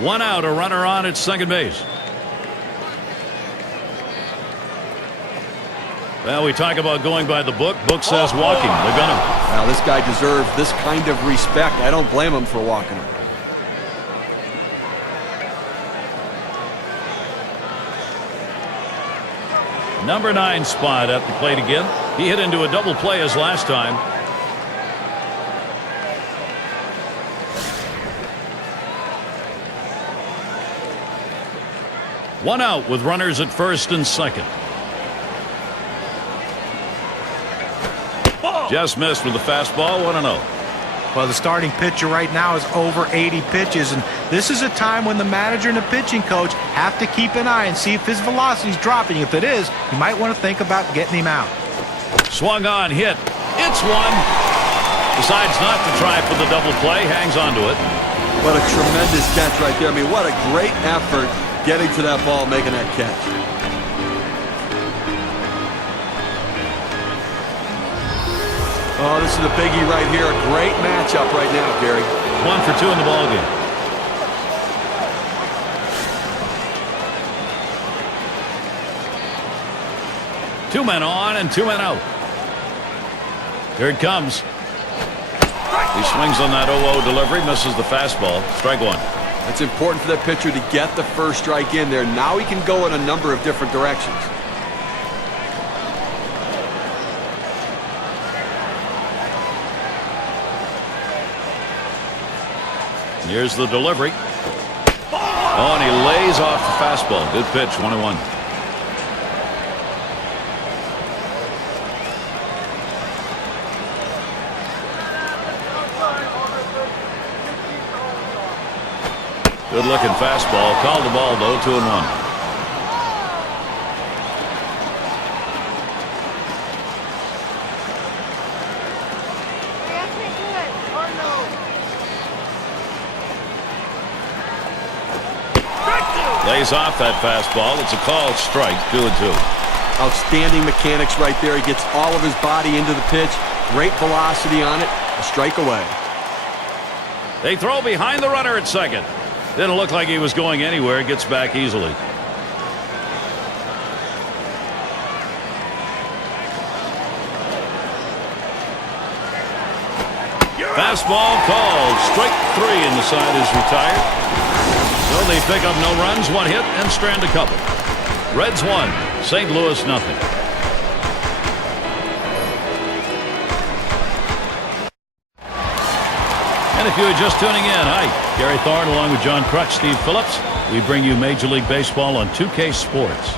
One out, a runner on at second base. Well, we talk about going by the book. Book says walking. They're gonna. Now, this guy deserves this kind of respect. I don't blame him for walking him. Number 9 spot at the plate again. He hit into a double play as last time. One out with runners at first and second. Just missed with the fastball. 1-0. Well, the starting pitcher right now is over 80 pitches, and this is a time when the manager and the pitching coach have to keep an eye and see if his velocity is dropping. If it is, you might want to think about getting him out. Swung on, hit. It's one. Decides not to try for the double play. Hangs on to it. What a tremendous catch right there. I mean, what a great effort getting to that ball, making that catch. Oh, this is a biggie right here. A great matchup right now, Gary. 1 for 2 in the ball game. Two men on and 2 men out. Here it comes. He swings on that 0-0 delivery, misses the fastball. Strike 1. It's important for that pitcher to get the first strike in there. Now he can go in a number of different directions. Here's the delivery. Oh, and he lays off the fastball. Good pitch, 1-1. Good-looking fastball. Called the ball, though, 2-1. Lays off that fastball. It's a called strike, 2-2. Outstanding mechanics right there. He gets all of his body into the pitch. Great velocity on it. A strike away. They throw behind the runner at second. Didn't look like he was going anywhere. Gets back easily. Fastball called. Strike 3, and the side is retired. So they pick up no runs, 1 hit, and strand a couple. Reds 1, St. Louis nothing. And if you are just tuning in, hi, Gary Thorne along with John Crutch, Steve Phillips. We bring you Major League Baseball on 2K Sports.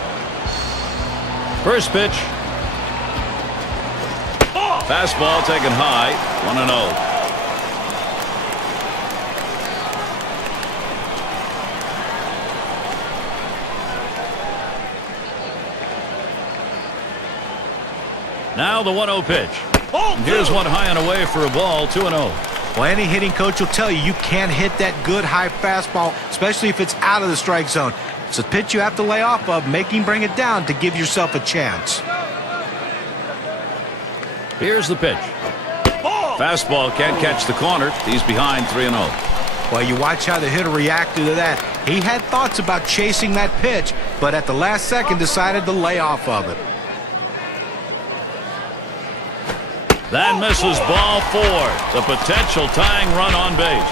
First pitch. Fastball taken high, 1-0. Now the 1-0 pitch. And here's one high and away for a ball, 2-0. Well, any hitting coach will tell you can't hit that good high fastball, especially if it's out of the strike zone. It's a pitch you have to lay off of, make him bring it down to give yourself a chance. Here's the pitch. Fastball can't catch the corner. He's behind, 3-0. Well, you watch how the hitter reacted to that. He had thoughts about chasing that pitch, but at the last second decided to lay off of it. That misses, ball 4. The potential tying run on base.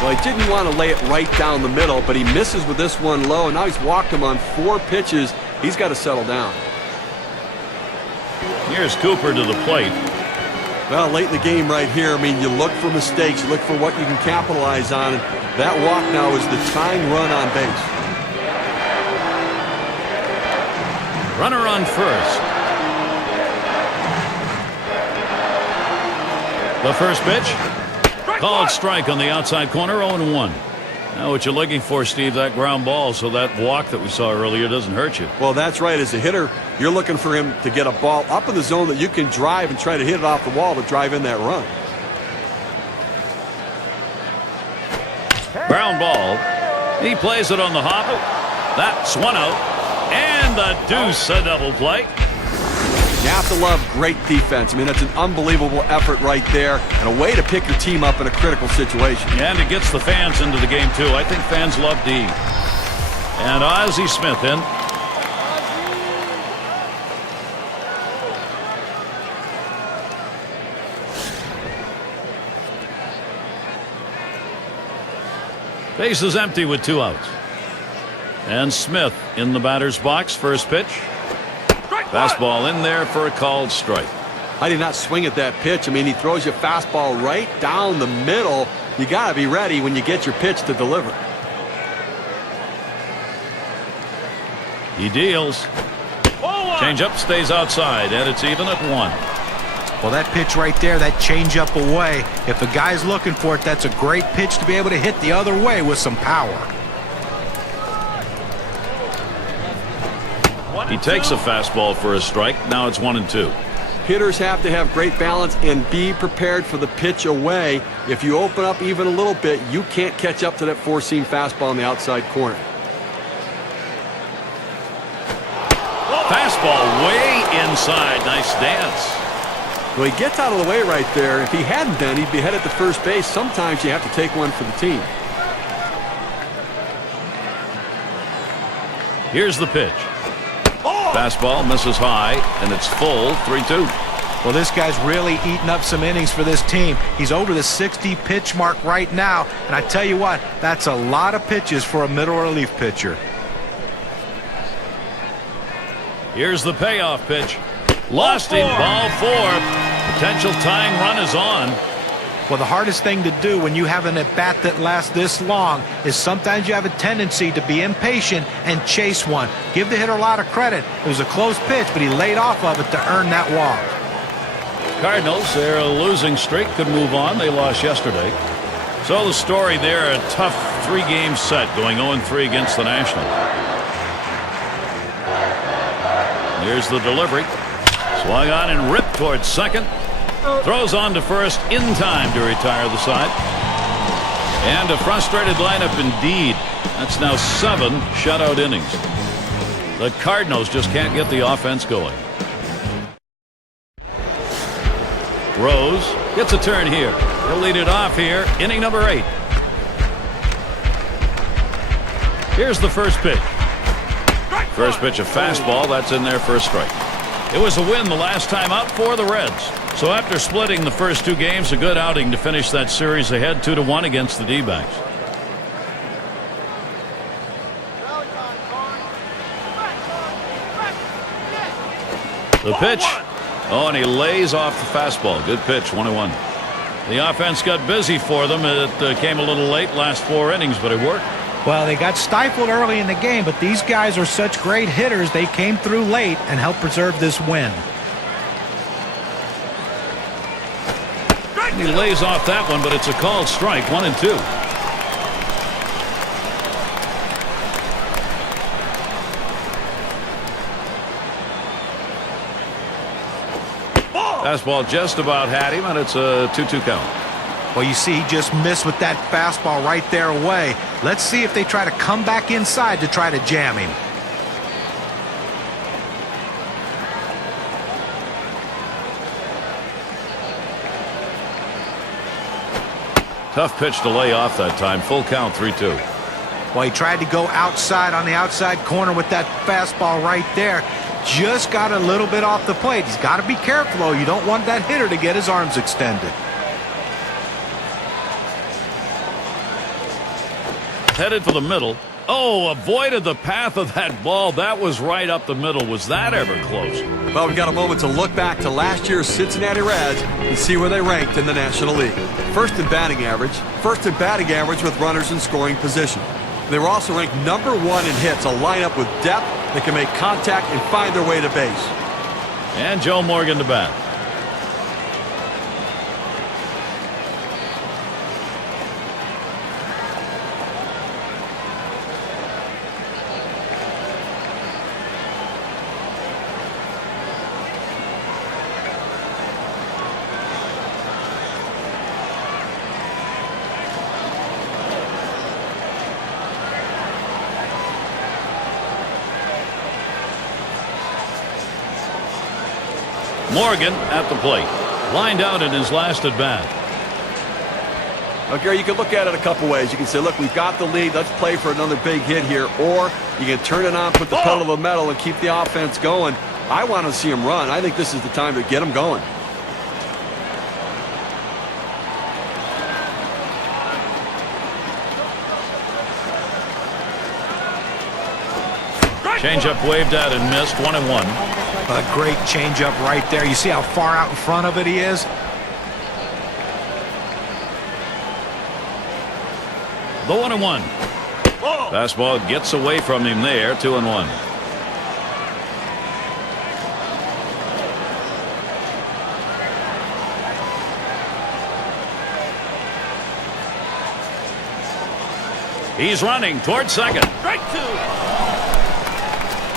Well, he didn't want to lay it right down the middle, but he misses with this one low, and now he's walked him on 4 pitches. He's got to settle down. Here's Cooper to the plate. Well, late in the game right here, I mean, you look for mistakes, you look for what you can capitalize on, and that walk now is the tying run on base. Runner on first. The first pitch. Called strike on the outside corner, 0-1. Now what you're looking for, Steve, that ground ball, so that walk that we saw earlier doesn't hurt you. Well, that's right. As a hitter, you're looking for him to get a ball up in the zone that you can drive and try to hit it off the wall to drive in that run. Ground ball. He plays it on the hop. That's 1 out. And the deuce, a double play. You have to love great defense. I mean, that's an unbelievable effort right there and a way to pick your team up in a critical situation. And it gets the fans into the game, too. I think fans love D. And Ozzie Smith in. Base is empty with 2 outs. And Smith in the batter's box. First pitch. Fastball in there for a called strike. I did not swing at that pitch. I mean, he throws your fastball right down the middle. You got to be ready when you get your pitch to deliver. He deals. Changeup stays outside, and it's even at 1. Well, that pitch right there, that changeup away, if a guy's looking for it, that's a great pitch to be able to hit the other way with some power. He takes a fastball for a strike. Now it's 1-2. Hitters have to have great balance and be prepared for the pitch away. If you open up even a little bit, you can't catch up to that 4-seam fastball in the outside corner. Fastball way inside. Nice dance. Well, he gets out of the way right there. If he hadn't been, he'd be headed to first base. Sometimes you have to take one for the team. Here's the pitch. Fastball misses high, and it's full, 3-2. Well, this guy's really eating up some innings for this team. He's over the 60 pitch mark right now, and I tell you what, that's a lot of pitches for a middle relief pitcher. Here's the payoff pitch. Lost him, ball 4. Potential tying run is on. Well, the hardest thing to do when you have an at-bat that lasts this long is sometimes you have a tendency to be impatient and chase one. Give the hitter a lot of credit. It was a close pitch, but he laid off of it to earn that walk. Cardinals, their losing streak could move on. They lost yesterday. So the story there, a tough 3-game set going 0-3 against the Nationals. Here's the delivery. Swung on and ripped towards second. Throws on to first in time to retire the side. And a frustrated lineup indeed. That's now 7 shutout innings. The Cardinals just can't get the offense going. Rose gets a turn here. He'll lead it off here. Inning number 8. Here's the first pitch. First pitch, a fastball. That's in there for a strike. It was a win the last time out for the Reds. So after splitting the first 2 games, a good outing to finish that series ahead 2-1 against the D-backs. The pitch. Oh, and he lays off the fastball. Good pitch, 1-1. The offense got busy for them. It came a little late, last 4 innings, but it worked. Well, they got stifled early in the game, but these guys are such great hitters. They came through late and helped preserve this win. He lays off that one, but it's a called strike, 1-2. Fastball just about had him, and it's a 2-2 count. Well, you see, he just missed with that fastball right there away. Let's see if they try to come back inside to try to jam him. Tough pitch to lay off that time. Full count, 3-2. Well, he tried to go outside on the outside corner with that fastball right there. Just got a little bit off the plate. He's got to be careful, though. You don't want that hitter to get his arms extended. Headed for the middle. Oh, avoided the path of that ball. That was right up the middle. Was that ever close? Well, we've got a moment to look back to last year's Cincinnati Reds and see where they ranked in the National League. First in batting average with runners in scoring position. They were also ranked number 1 in hits, a lineup with depth that can make contact and find their way to base. And Joe Morgan to bat. Morgan at the plate. Lined out in his last at bat. Now, Gary, you can look at it a couple ways. You can say, look, we've got the lead. Let's play for another big hit here. Or you can turn it on, put the pedal to the metal, and keep the offense going. I want to see him run. I think this is the time to get him going. Changeup waved at and missed. 1-1. A great changeup right there. You see how far out in front of it he is? The 1-1. Fastball gets away from him there. 2-1. He's running towards second. Strike 2.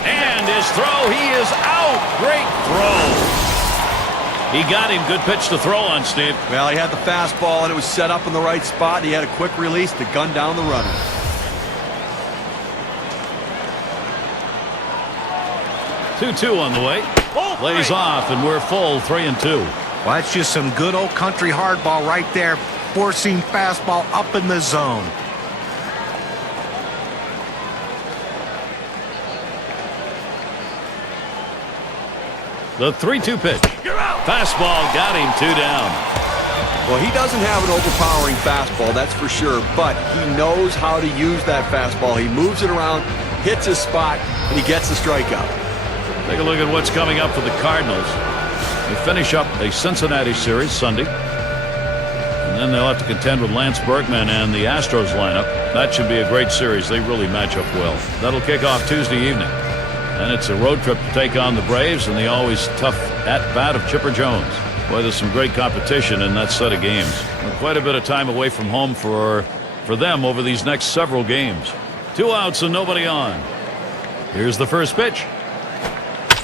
And his throw, he is out. Great throw. He got him. Good pitch to throw on, Steve. Well, he had the fastball, and it was set up in the right spot. He had a quick release to gun down the runner. Two on the way. Lays off, and we're full 3-2. Well, that's just some good old country hardball right there. Four-seam fastball up in the zone. The 3-2 pitch. Fastball got him. 2 down. Well, he doesn't have an overpowering fastball, that's for sure, but he knows how to use that fastball. He moves it around, hits his spot, and he gets the strikeout. Take a look at what's coming up for the Cardinals. They finish up a Cincinnati series Sunday. And then they'll have to contend with Lance Berkman and the Astros lineup. That should be a great series. They really match up well. That'll kick off Tuesday evening. And it's a road trip to take on the Braves and the always tough at-bat of Chipper Jones. Boy, there's some great competition in that set of games. Quite a bit of time away from home for them over these next several games. 2 outs and nobody on. Here's the first pitch.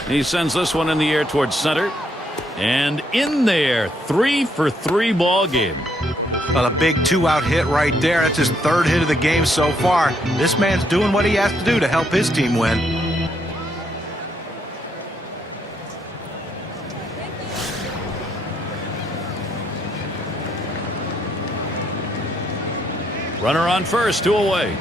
He sends this one in the air towards center. And in there, 3 for 3 ball game. Well, a big 2-out hit right there. That's his 3rd hit of the game so far. This man's doing what he has to do to help his team win. Runner on first, 2 away.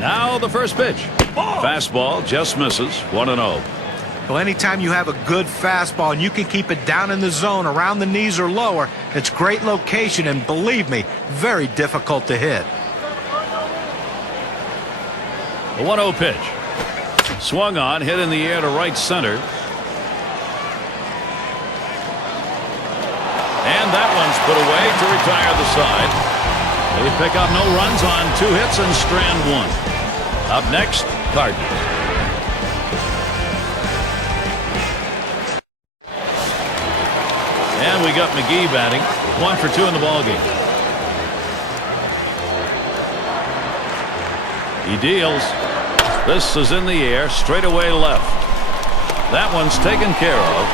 Now the first pitch. Fastball just misses, 1-0. Well, anytime you have a good fastball and you can keep it down in the zone around the knees or lower, it's great location and, believe me, very difficult to hit. The 1-0 pitch. Swung on, hit in the air to right center. And that one's put away to retire the side. They pick up no runs on 2 hits and strand 1. Up next, Cardinals. And we got McGee batting. 1 for 2 in the ballgame. He deals. This is in the air, straight away left. That one's taken care of.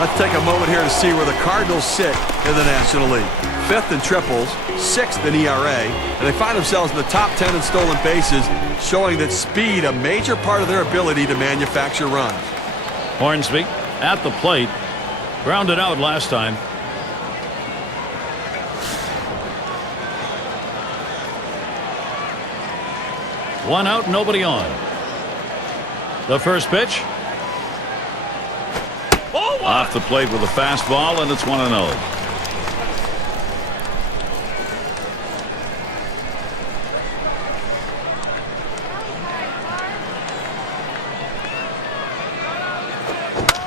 Let's take a moment here to see where the Cardinals sit in the National League. 5th in triples, 6th in ERA, and they find themselves in the top 10 in stolen bases, showing that speed a major part of their ability to manufacture runs. Hornsby at the plate. Grounded out last time. One out, nobody on. The first pitch. Off the plate with a fastball, and it's 1-0.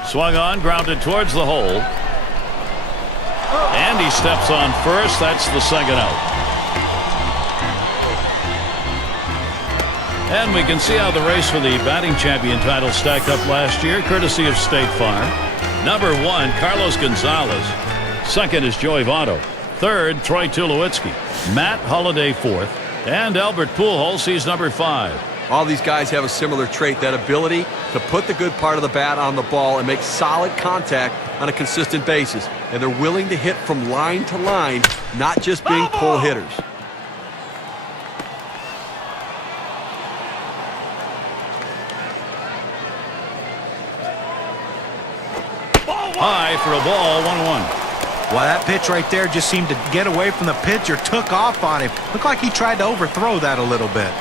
Swung on, grounded towards the hole. And he steps on first. That's the 2nd out. And we can see how the race for the batting champion title stacked up last year, courtesy of State Farm. Number 1, Carlos Gonzalez. 2nd is Joey Votto. 3rd, Troy Tulowitzki. Matt Holliday 4th. And Albert Pujols, he's number 5. All these guys have a similar trait, that ability to put the good part of the bat on the ball and make solid contact on a consistent basis. And they're willing to hit from line to line, not just being pull hitters. High for a ball, 1-1. Well, that pitch right there just seemed to get away from the pitcher, took off on him. Looked like he tried to overthrow that a little bit.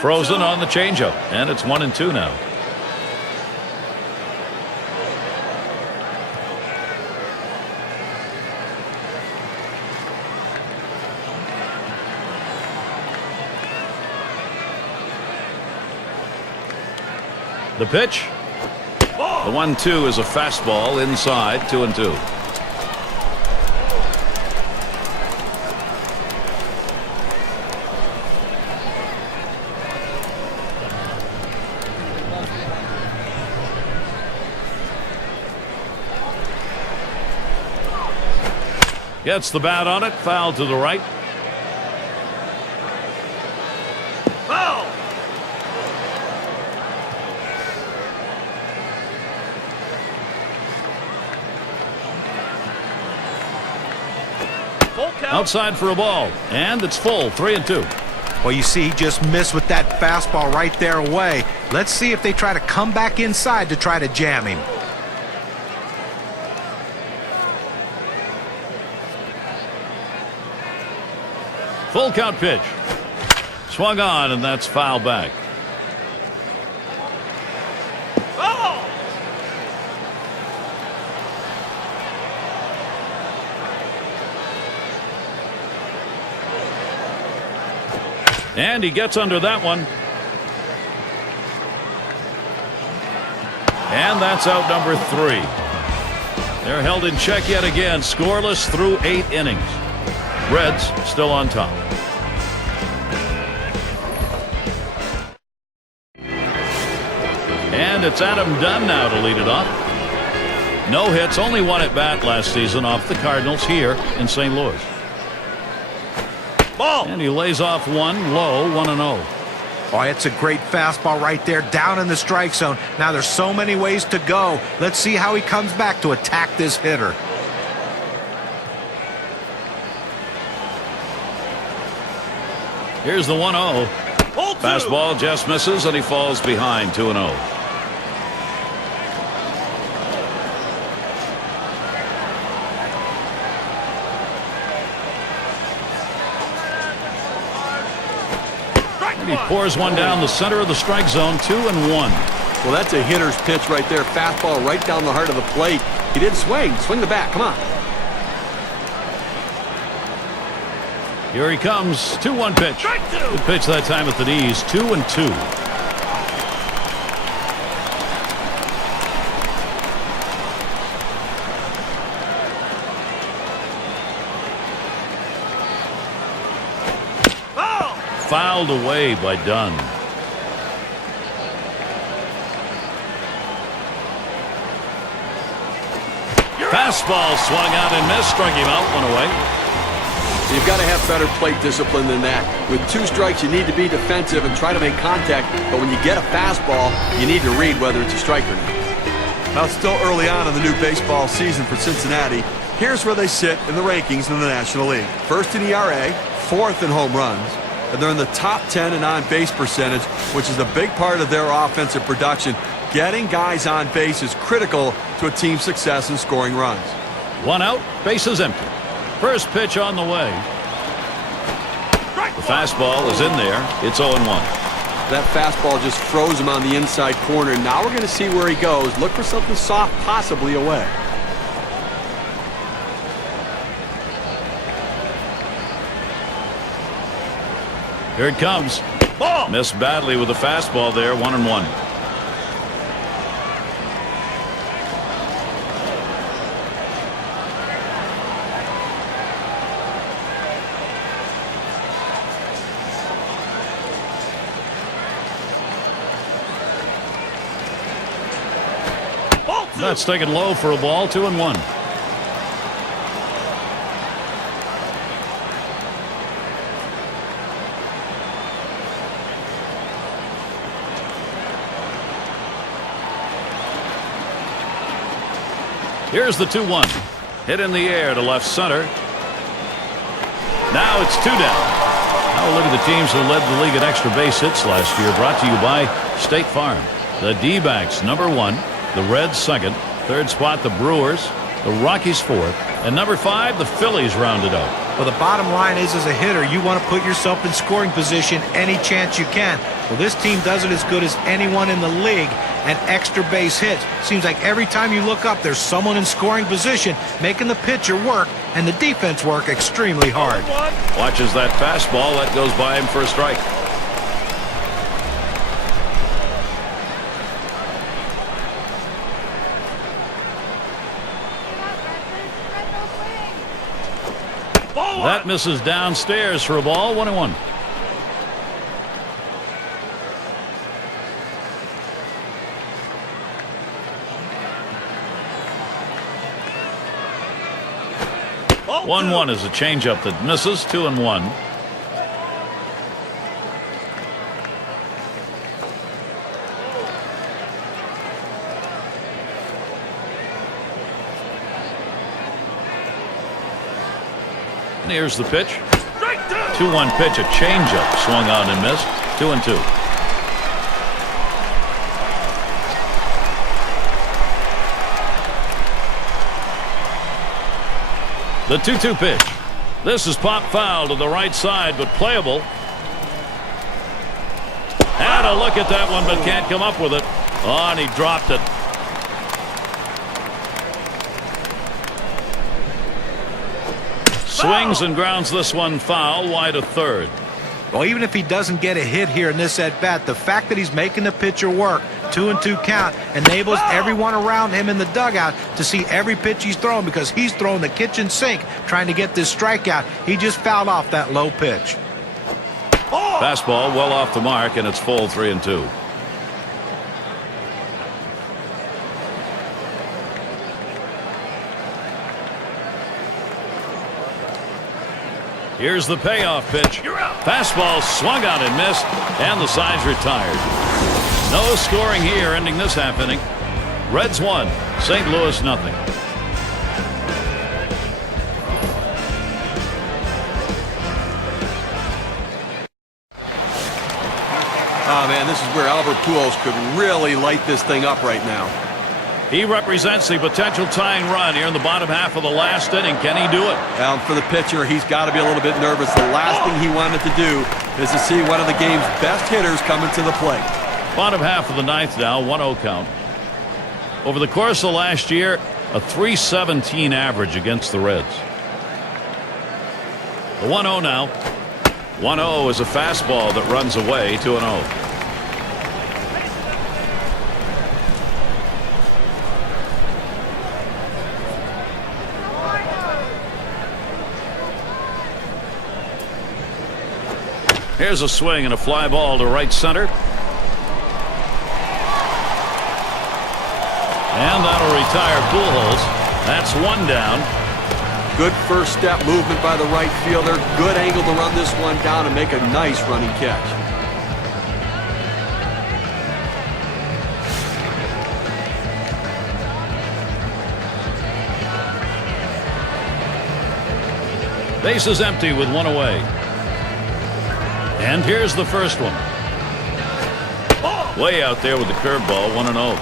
Frozen on the changeup, and it's 1-2 now. The pitch. The 1-2 is a fastball inside, 2-2. Gets the bat on it, foul to the right. Foul! Outside for a ball, and it's full, 3-2. Well, you see, he just missed with that fastball right there away. Let's see if they try to come back inside to try to jam him. Full count pitch. Swung on, and that's foul back. Foul! And he gets under that one. And that's out number 3. They're held in check yet again, scoreless through 8 innings. Reds still on top. And it's Adam Dunn now to lead it off. No hits, only one at bat last season off the Cardinals here in St. Louis. Ball. And he lays off one low, 1-0. Oh, it's a great fastball right there, down in the strike zone. Now there's so many ways to go. Let's see how he comes back to attack this hitter. Here's the 1-0. Fastball just misses, and he falls behind 2-0. He pours one down the center of the strike zone, 2-1. Well, that's a hitter's pitch right there. Fastball right down the heart of the plate. He didn't swing. Swing the bat. Come on. Here he comes. 2-1 pitch. Good pitch that time at the knees. 2-2. Fouled away by Dunn. Fastball swung out and missed, struck him out, one away. You've got to have better plate discipline than that. With 2 strikes, you need to be defensive and try to make contact. But when you get a fastball, you need to read whether it's a strike or not. Now, it's still early on in the new baseball season for Cincinnati. Here's where they sit in the rankings in the National League. First in ERA, 4th in home runs. And they're in the top 10 in on-base percentage, which is a big part of their offensive production. Getting guys on base is critical to a team's success in scoring runs. 1 out, bases empty. First pitch on the way. The fastball is in there. It's 0-1. That fastball just froze him on the inside corner. Now we're going to see where he goes. Look for something soft, possibly away. Here it comes. Ball. Missed badly with the fastball there. 1-1. That's taken low for a ball. 2-1. Here's the 2-1. Hit in the air to left center. Now it's 2 down. Now look at the teams who led the league in extra base hits last year. Brought to you by State Farm. The D-backs, number 1. The Reds, 2nd. 3rd spot, the Brewers. The Rockies, 4th. And number 5, the Phillies rounded out. Well, the bottom line is, as a hitter, you want to put yourself in scoring position any chance you can. Well, this team does it as good as anyone in the league. And extra base hits. Seems like every time you look up, there's someone in scoring position making the pitcher work and the defense work extremely hard. Watches that fastball. That goes by him for a strike. That misses downstairs for a ball. 1-1. Ball 1-1 is a changeup that misses. 2-1. Here's the pitch. 2-1 pitch, a changeup, swung on and missed. 2-2. The 2-2 pitch. This is pop foul to the right side, but playable. Had a look at that one, but can't come up with it. Oh, and he dropped it. Swings and grounds this one foul, wide of 3rd. Well, even if he doesn't get a hit here in this at-bat, the fact that he's making the pitcher work, 2-2 count enables everyone around him in the dugout to see every pitch he's throwing, because he's throwing the kitchen sink trying to get this strikeout. He just fouled off that low pitch. Fastball well off the mark, and it's full 3-2. Here's the payoff pitch. Fastball swung out and missed, and the side's retired. No scoring here, ending this half inning. Reds 1, St. Louis nothing. Oh, man, this is where Albert Pujols could really light this thing up right now. He represents the potential tying run here in the bottom half of the last inning. Can he do it? Well, for the pitcher, he's got to be a little bit nervous. The last thing he wanted to do is to see one of the game's best hitters coming to the plate. Bottom half of the ninth now, 1-0 count. Over the course of last year, a .317 average against the Reds. The 1-0 now. 1-0 is a fastball that runs away, 2-0. Here's a swing and a fly ball to right center. And that'll retire Pujols. That's one down. Good first step movement by the right fielder. Good angle to run this one down and make a nice running catch. Base is empty with one away. And here's the first one. Way out there with the curveball, 1-0.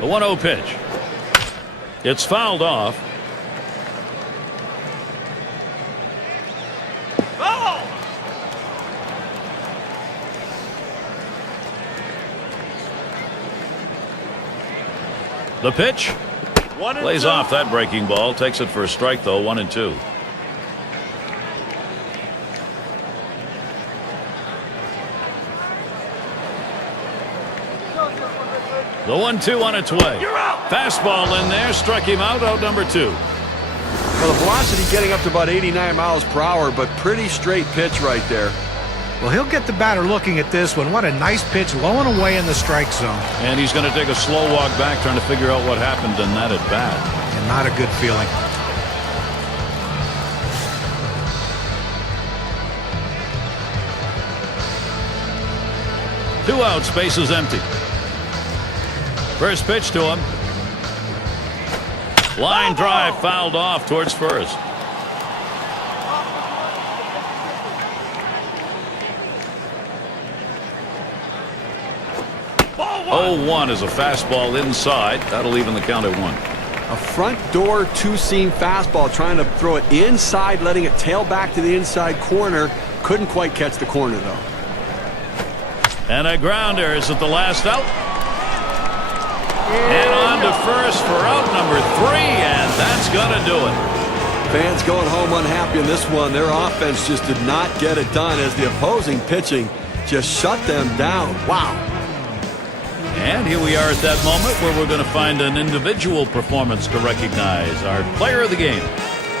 The 1-0 pitch. It's fouled off. The pitch plays off that breaking ball. Takes it for a strike, though. 1-2. The 1-2 on its way. Fastball in there. Struck him out. Out number 2. Well, the velocity getting up to about 89 miles per hour, but pretty straight pitch right there. Well, he'll get the batter looking at this one. What a nice pitch, low and away in the strike zone. And he's going to take a slow walk back, trying to figure out what happened in that at bat. And not a good feeling. Two outs, base is empty. First pitch to him. Line drive fouled off towards first. 0-1 is a fastball inside. That'll even the count at 1. A front door two-seam fastball, trying to throw it inside, letting it tail back to the inside corner. Couldn't quite catch the corner, though. And a grounder is at the last out. And on to first for out number 3, and that's going to do it. Fans going home unhappy in this one. Their offense just did not get it done as the opposing pitching just shut them down. Wow. And here we are at that moment where we're going to find an individual performance to recognize our player of the game.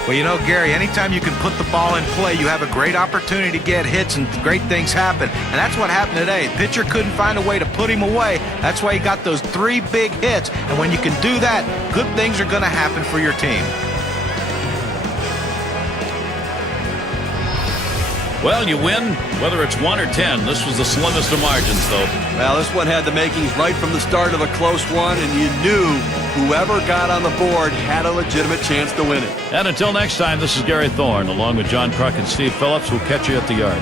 Well, you know, Gary, anytime you can put the ball in play, you have a great opportunity to get hits and great things happen. And that's what happened today. The pitcher couldn't find a way to put him away. That's why he got those 3 big hits. And when you can do that, good things are going to happen for your team. Well, you win, whether it's 1 or 10. This was the slimmest of margins, though. Well, this one had the makings right from the start of a close one, and you knew whoever got on the board had a legitimate chance to win it. And until next time, this is Gary Thorne, along with John Kruk and Steve Phillips. We'll catch you at the yard.